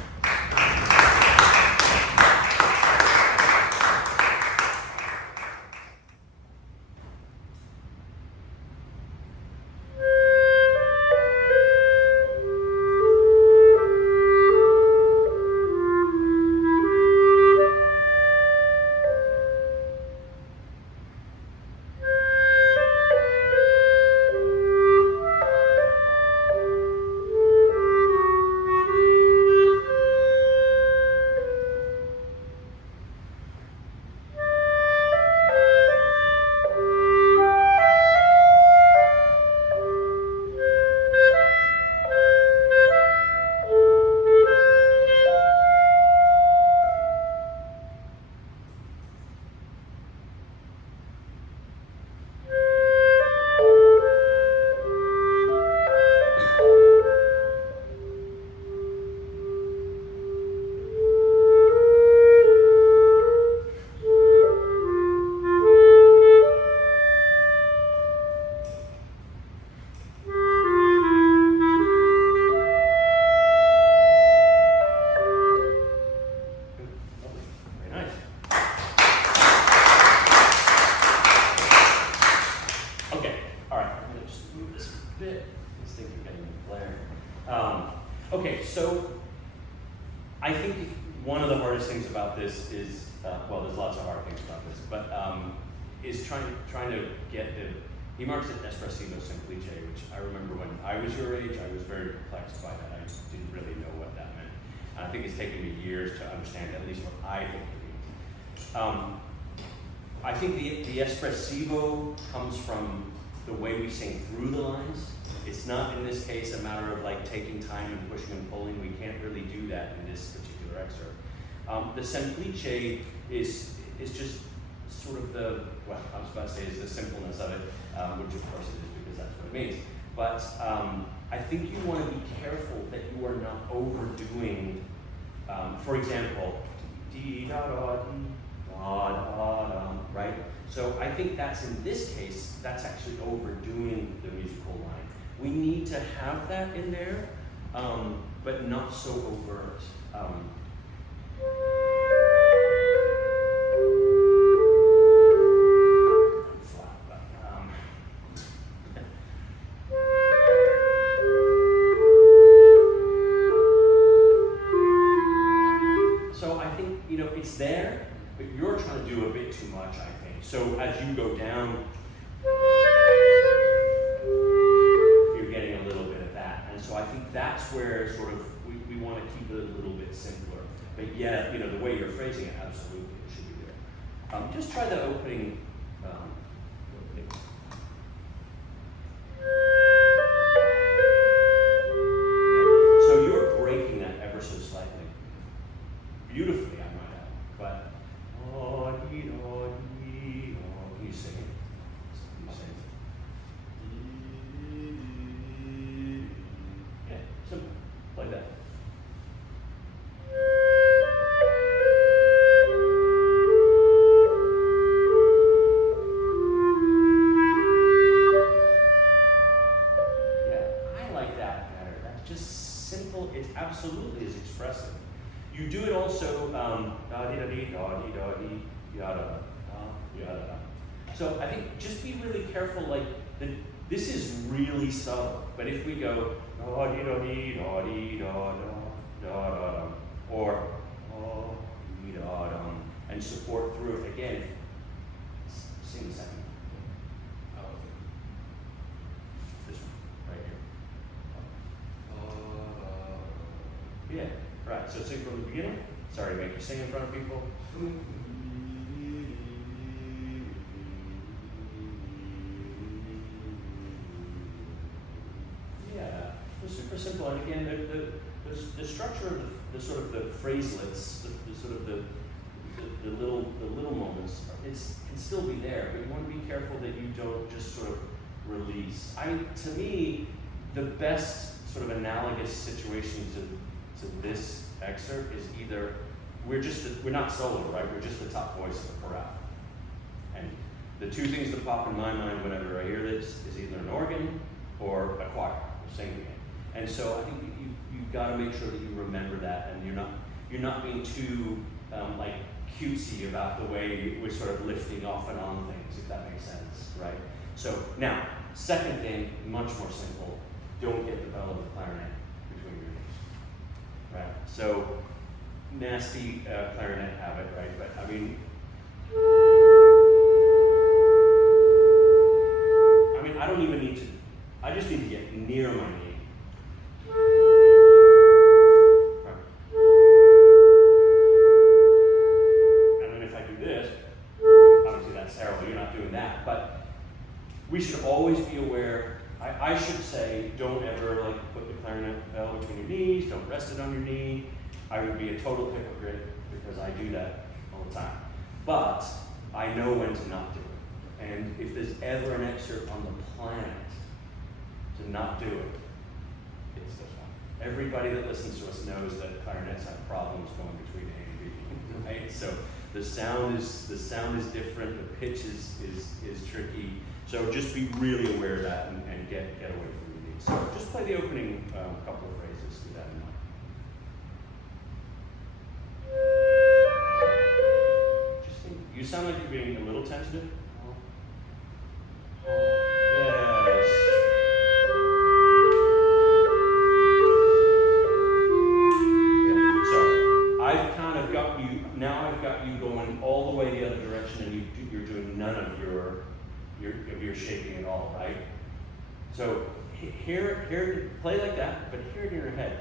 Okay, so I think one of the hardest things about this is, well, there's lots of hard things about this, but is trying to get he marks it espressivo semplice, which I remember when I was your age, I was very perplexed by that. I didn't really know what that meant. And I think it's taken me years to understand at least what I think it means. I think the espressivo comes from the way we sing through the lines. It's not, in this case, a matter of like taking time and pushing and pulling. We can't really do that in this particular excerpt. The semplice is just sort of the, well, I was about to say is the simpleness of it, which of course it is because that's what it means. But I think you want to be careful that you are not overdoing, for example, dee da da dee da da da, right? So I think that's, in this case, that's actually overdoing the musical line. We need to have that in there, but not so overt. So I think, it's there, but you're trying to do a bit too much, I think. So as you go down, you're getting a little bit of that. And so I think that's where sort of we want to keep it a little bit simpler. But yeah, the way you're phrasing it, absolutely, it should be there. Just try the opening. So you're breaking that ever so slightly. Beautifully, I might add. But, can you sing it? Can you sing it? Yeah, simple. Like that. Absolutely is expressive. You do it also da dee da dee da dee da dee yada yada. So I think just be really careful. Like this is really subtle. But if we go da dee da dee da dee da da da da, or da dee da da, and support through it again. Sing the second. This one right here. Yeah, right. So sing from the beginning. Sorry to make you sing in front of people. Yeah, it's super simple. And again, the structure of the sort of the phraselets, the sort of the little moments, can still be there. But you want to be careful that you don't just sort of release. To me, the best sort of analogous situation to this excerpt is either we're not solo, right? We're just the top voice of the chorale. And the two things that pop in my mind whenever I hear this is either an organ or a choir singing it. And so I think you've got to make sure that you remember that, and you're not being too like cutesy about the way we're sort of lifting off and on things, if that makes sense, right? So now, second thing, much more simple, don't get the bell of the clarinet between your knees, right? So, nasty clarinet habit, right? But I mean, I don't even need to, I just need to get near my knee. We should always be aware, I should say, don't ever put the clarinet bell between your knees, don't rest it on your knee. I would be a total hypocrite because I do that all the time. But I know when to not do it. And if there's ever an excerpt on the planet to not do it, it's this one. Everybody that listens to us knows that clarinets have problems going between A and B, right? So the sound is different, the pitch is tricky. So just be really aware of that and get away from your knees. So just play the opening couple of phrases with that in mind. Just think, you sound like you're being a little tentative. Yes. So play like that, but hear it in your head.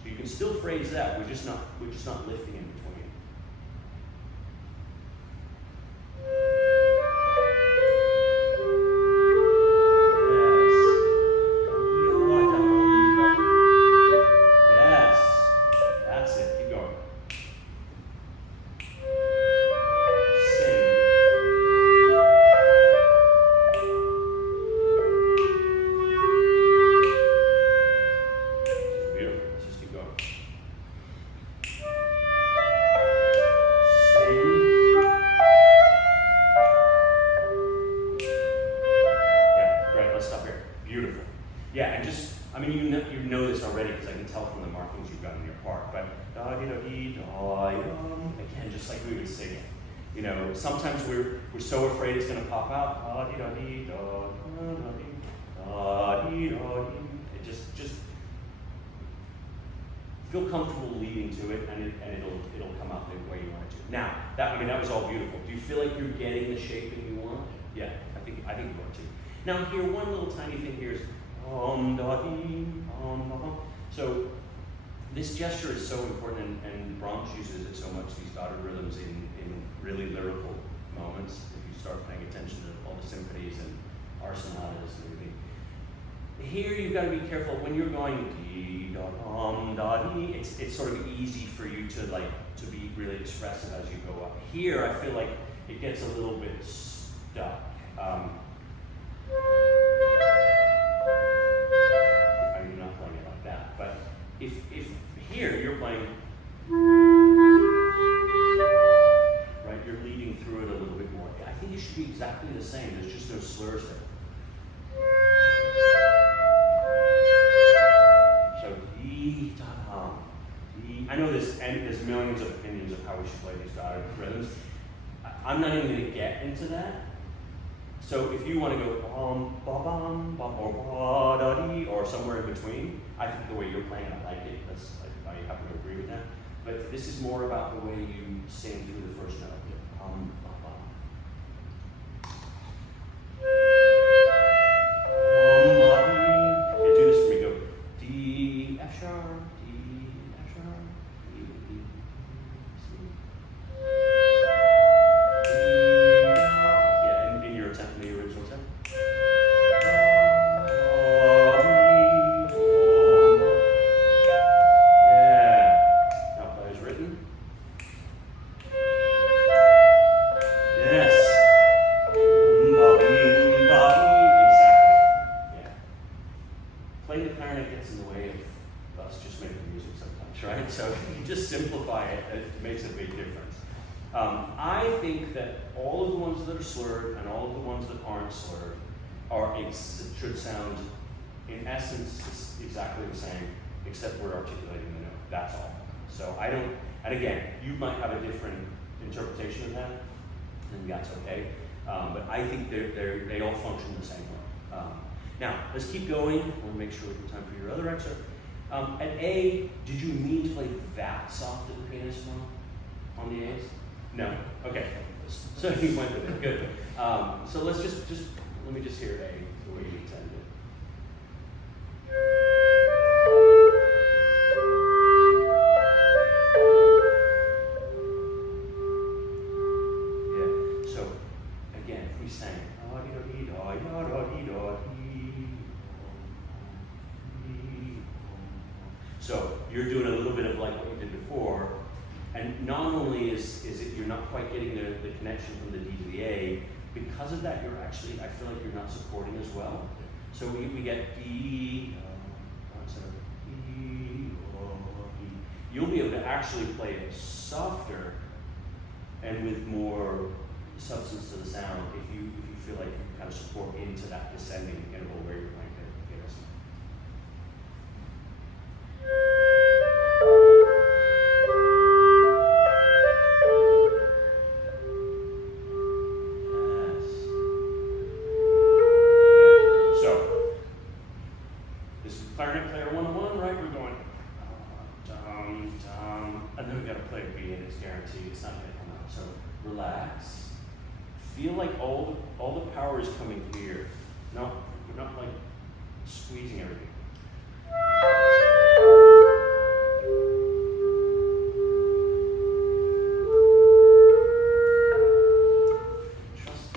So you can still phrase that. We're just not lifting in between. Yes. That's it. Keep going. Again, just like we would sing it. You know, sometimes we're so afraid it's going to pop out. It just feel comfortable leading to it, and it'll come out the way you want it to. Now, that was all beautiful. Do you feel like you're getting the shaping you want? Yeah, I think you are too. Now, here, one little tiny thing here is so. This gesture is so important, and Brahms uses it so much, these dotted rhythms, in really lyrical moments. If you start paying attention to all the symphonies and sonatas and everything. Here you've got to be careful when you're going dee da da dee. It's sort of easy for you to be really expressive as you go up. Here I feel like it gets a little bit stuck. I'm not playing it like that, but if here you're playing, right, you're leading through it a little bit more. I think it should be exactly the same. There's just no slurs there. So dee da da. I know there's millions of opinions of how we should play these dotted rhythms. I'm not even going to get into that. So if you want to go ba bum ba or ba da dee or somewhere in between, I think the way you're playing, I like it. I happen to agree with that. But this is more about the way you sing through the first note. Ba bum. Yeah, do this for me. Go D F sharp, D F sharp, D C. Yeah, in your attempt, in the original attempt. So you just simplify it, it makes a big difference. I think that all of the ones that are slurred and all of the ones that aren't slurred should sound, in essence, exactly the same, except we're articulating the note. That's all. So I don't, and again, you might have a different interpretation of that, and that's okay. But I think they all function the same way. Now, let's keep going. I want to make sure we have time for your other excerpt. At A, did you mean to play that soft at the pianist on the A's? No? Okay. So you went with it. Good. So let's just let me just hear A the way you intended. Yeah. So again, if we sang so you're doing a little bit of like what you did before, and not only is it you're not quite getting the connection from the D to the A, because of that you're actually, I feel like you're not supporting as well. So we get D, instead of E, E. You'll be able to actually play it softer and with more substance to the sound if you feel like you kind of support into that descending interval where you're playing the clarinet player 101, right? We're going dum dum, and then we got to play a B, and it's guaranteed it's not going to come out. So power is coming here. No, we're not like squeezing everything.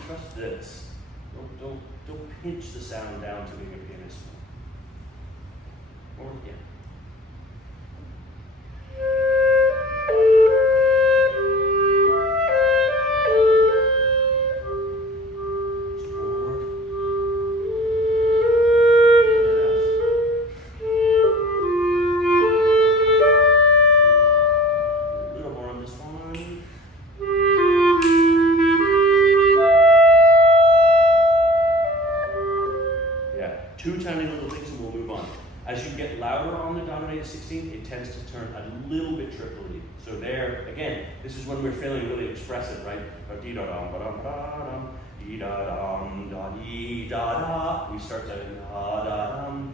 Trust this. Don't pinch the sound down to being a pianist. Or again. Two tiny little things and we'll move on. As you get louder on the dominated 16th, it tends to turn a little bit triply. So there, again, this is when we're feeling really expressive, right? Dee-da-dum, ba-dum, ba-dum, dee-da-dum, da-dee-da-da. We start to da-da-dum,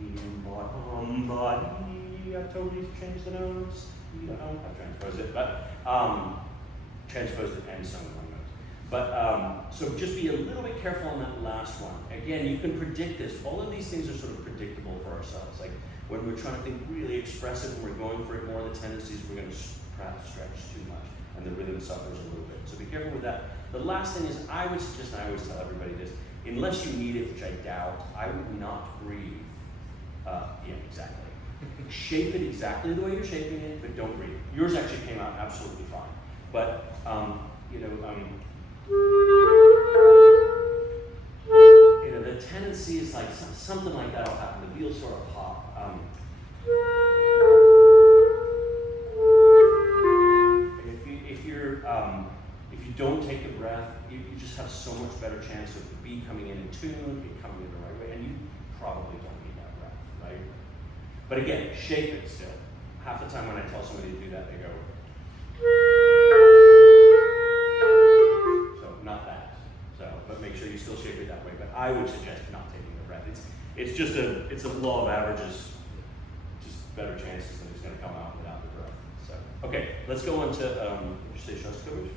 dee-ba-dum, ba-dee. I totally changed the notes. Dee-da-dum. I transposed it, but transposed it and sung one note. But, so just be a little bit careful on that last one. Again, you can predict this. All of these things are sort of predictable for ourselves. Like when we're trying to think really expressive and we're going for it more, the tendencies we're going to perhaps stretch too much and the rhythm suffers a little bit. So be careful with that. The last thing is I would suggest, and I always tell everybody this, unless you need it, which I doubt, I would not breathe. Yeah, exactly. Shape it exactly the way you're shaping it, but don't breathe. Yours actually came out absolutely fine. But, the tendency is like something like that will happen. The wheels sort of pop. If you don't take a breath, you just have so much better chance of the beat coming in tune, it coming in the right way, and you probably don't need that breath, right? But again, shape it still. Half the time when I tell somebody to do that, they go. But make sure you still shape it that way. But I would suggest not taking the breath. It's a law of averages. Just better chances that it's going to come out without the breath. So okay, let's go on to did you say Shostakovich?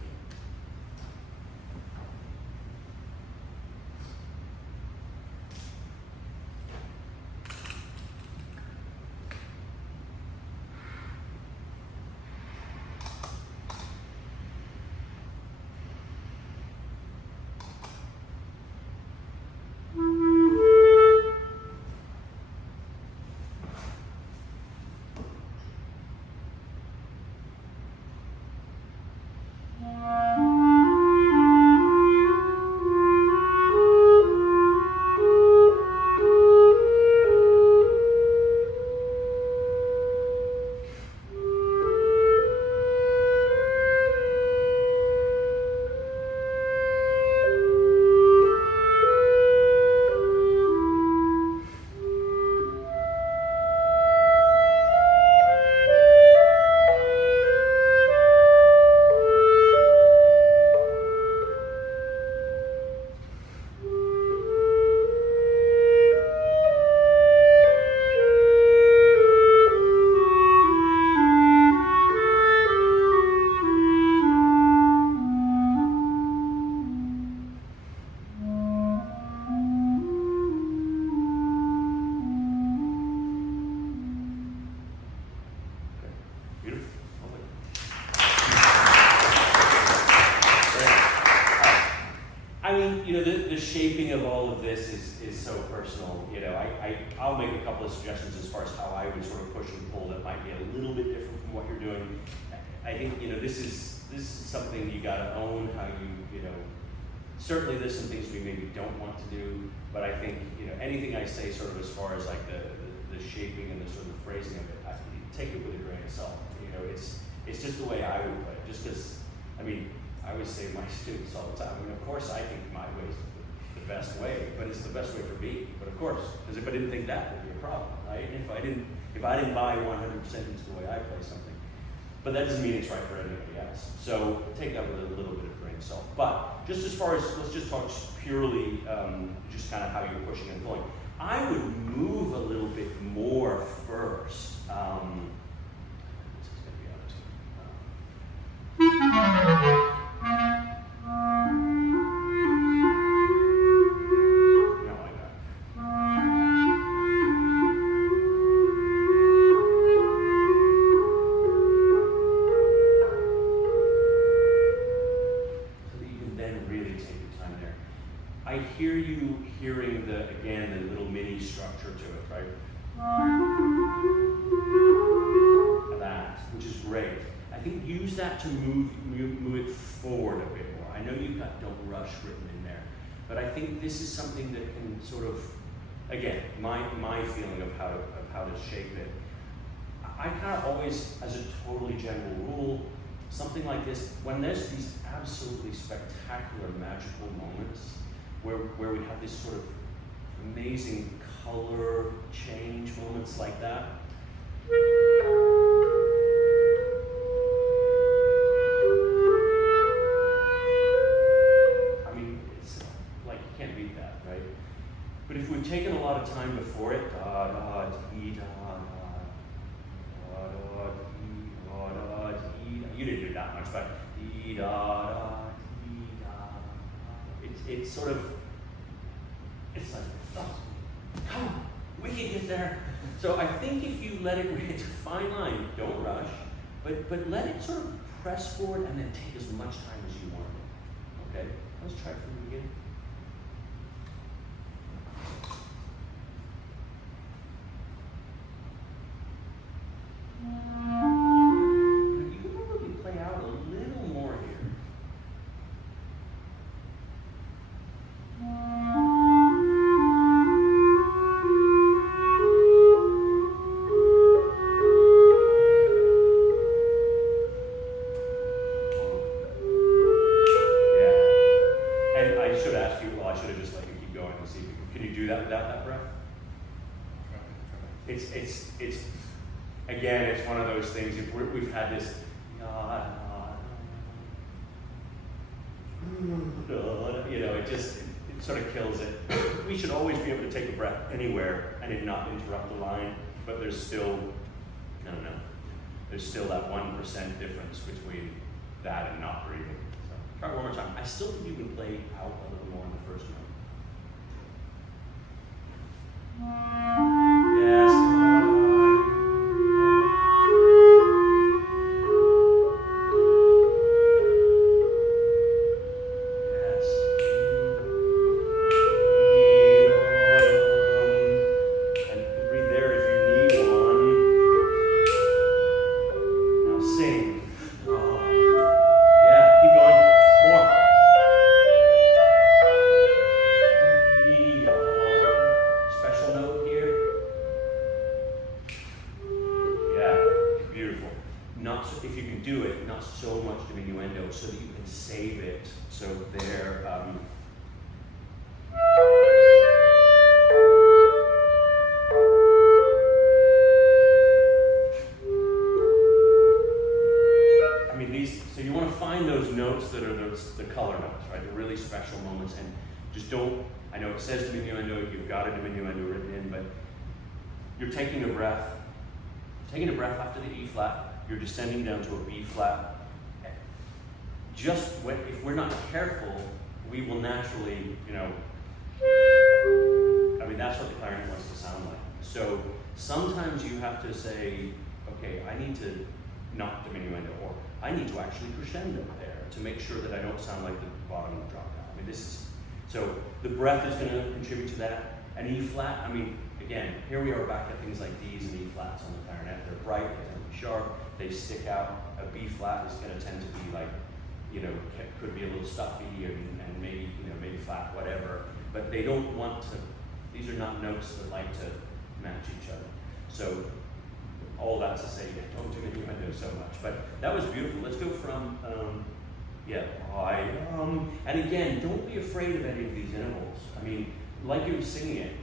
Shaping of all of this is so personal. I'll make a couple of suggestions as far as how I would sort of push and pull that might be a little bit different from what you're doing. I think this is something you got to own. How you certainly there's some things we maybe don't want to do, but I think anything I say sort of as far as like the shaping and the sort of phrasing of it, take it with a grain of salt. It's just the way I would play it. Just because I always say to my students all the time. Of course I think my way is the best way, but it's the best way for me. But of course, because if I didn't think that, would be a problem, right? If I didn't buy 100% into the way I play something, but that doesn't mean it's right for anybody else. So take that with a little bit of grain of salt. But just as far as let's just talk purely, just kind of how you're pushing and pulling. I would move a little bit more first. This is going to be out of tune. I hear you hearing the little mini structure to it, right? That, which is great. I think use that to move it forward a bit more. I know you've got don't rush written in there, but I think this is something that can sort of, again, my feeling of how to shape it. I kind of always, as a totally general rule, something like this, when there's these absolutely spectacular magical moments where we have this sort of amazing color change moments like that. I mean, it's like you can't beat that, right? But if we've taken a lot of time before it, da da dee da da da da dee da da dee. You didn't do that much, but dee da da dee da. It's sort of, it's like, oh, come on, we can get there. So I think if you let it, it's a fine line. Don't rush, but let it sort of press forward and then take as much time as you want. Okay, let's try from the beginning. You can probably play out a little more here. Yeah. And I should ask you, well, I should have just let you keep going and see if you can you do that without that breath? It's again, it's one of those things, if we've had this, you know, it sort of kills it. We should always be able to take a breath anywhere and it not interrupt the line, but there's still, I don't know, there's still that 1% difference between that and not breathing. So try one more time. I still think you can play out a little more in the first note. So that you can save it. So there. I mean, these. So you want to find those notes that are the color notes, right? The really special moments, and just don't. I know it says diminuendo. You've got a diminuendo written in, but you're taking a breath. Taking a breath after the E flat. You're descending down to a B flat. Just when, if we're not careful, we will naturally, you know, I mean, that's what the clarinet wants to sound like. So sometimes you have to say, okay, I need to not diminuendo, or I need to actually crescendo there to make sure that I don't sound like the bottom of the drop down. I mean, this is, so the breath is going to contribute to that. An E flat, I mean, again, here we are back at things like D's and E flats on the clarinet. They're bright, they tend to be sharp, they stick out. A B flat is going to tend to be like, you know, could be a little stuffy and maybe, you know, maybe flat, whatever. But they don't want to, these are not notes that like to match each other. So all that to say, don't diminuendo so much. But that was beautiful. Let's go from, and again, don't be afraid of any of these intervals. I mean, like you were singing it, it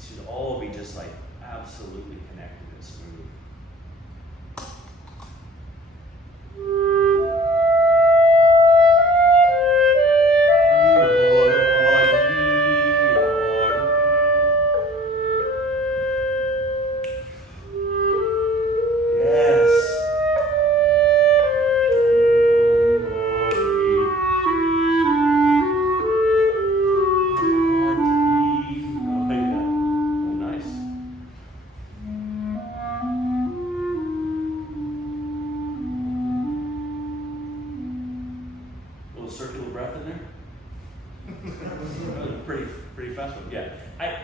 should all be just like absolutely connected and smooth. breath in there? That was a pretty fast one. Yeah,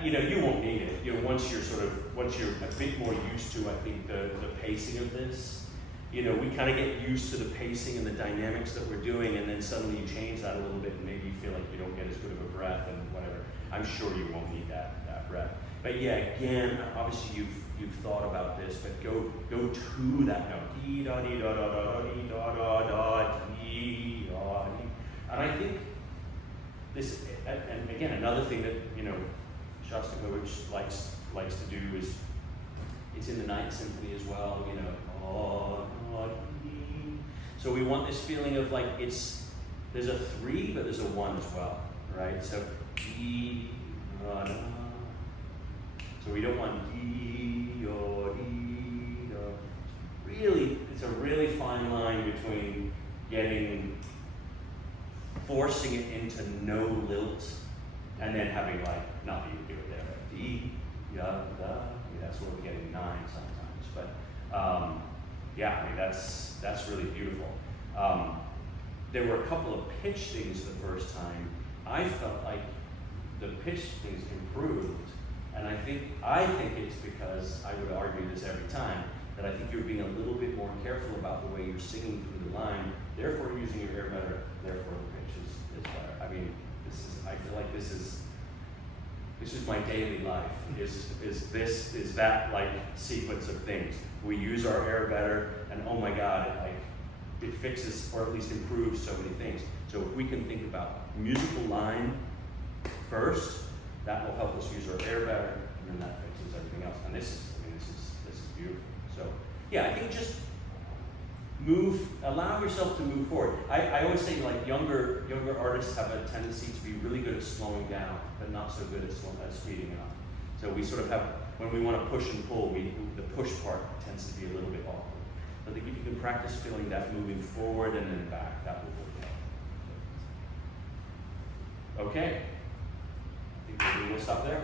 you won't need it. Once you're a bit more used to, I think, the pacing of this. We kind of get used to the pacing and the dynamics that we're doing, and then suddenly you change that a little bit, and maybe you feel like you don't get as good of a breath and whatever. I'm sure you won't need that breath. But yeah, again, obviously you've thought about this, but go to that note. Dee da dee da da da dee da da da dee da dee. And I think this, and again, another thing that Shostakovich likes to do is, it's in the Ninth Symphony as well. So we want this feeling of like there's a 3, but there's a 1 as well, right? So dee da da. So we don't want dee da dee da. Really, it's a really fine line between forcing it into no lilt, and then having like nothing to do with there. Dee da da. That's where we're getting 9 sometimes, but that's really beautiful. There were a couple of pitch things the first time. I felt like the pitch things improved, and I think it's because, I would argue this every time, that I think you're being a little bit more careful about the way you're singing through the line, therefore using your air better, therefore the pitch is better. I mean, I feel like this is my daily life, is that like sequence of things. We use our air better, and oh my God, it fixes, or at least improves, so many things. So if we can think about musical line first, that will help us use our air better, and then that fixes everything else. And this is beautiful. So yeah, I think just allow yourself to move forward. I always say, like, younger artists have a tendency to be really good at slowing down, but not so good at speeding up. So we sort of have, when we want to push and pull, the push part tends to be a little bit awkward. I think if you can practice feeling that moving forward and then back, that will work out. Okay, I think maybe we'll stop there.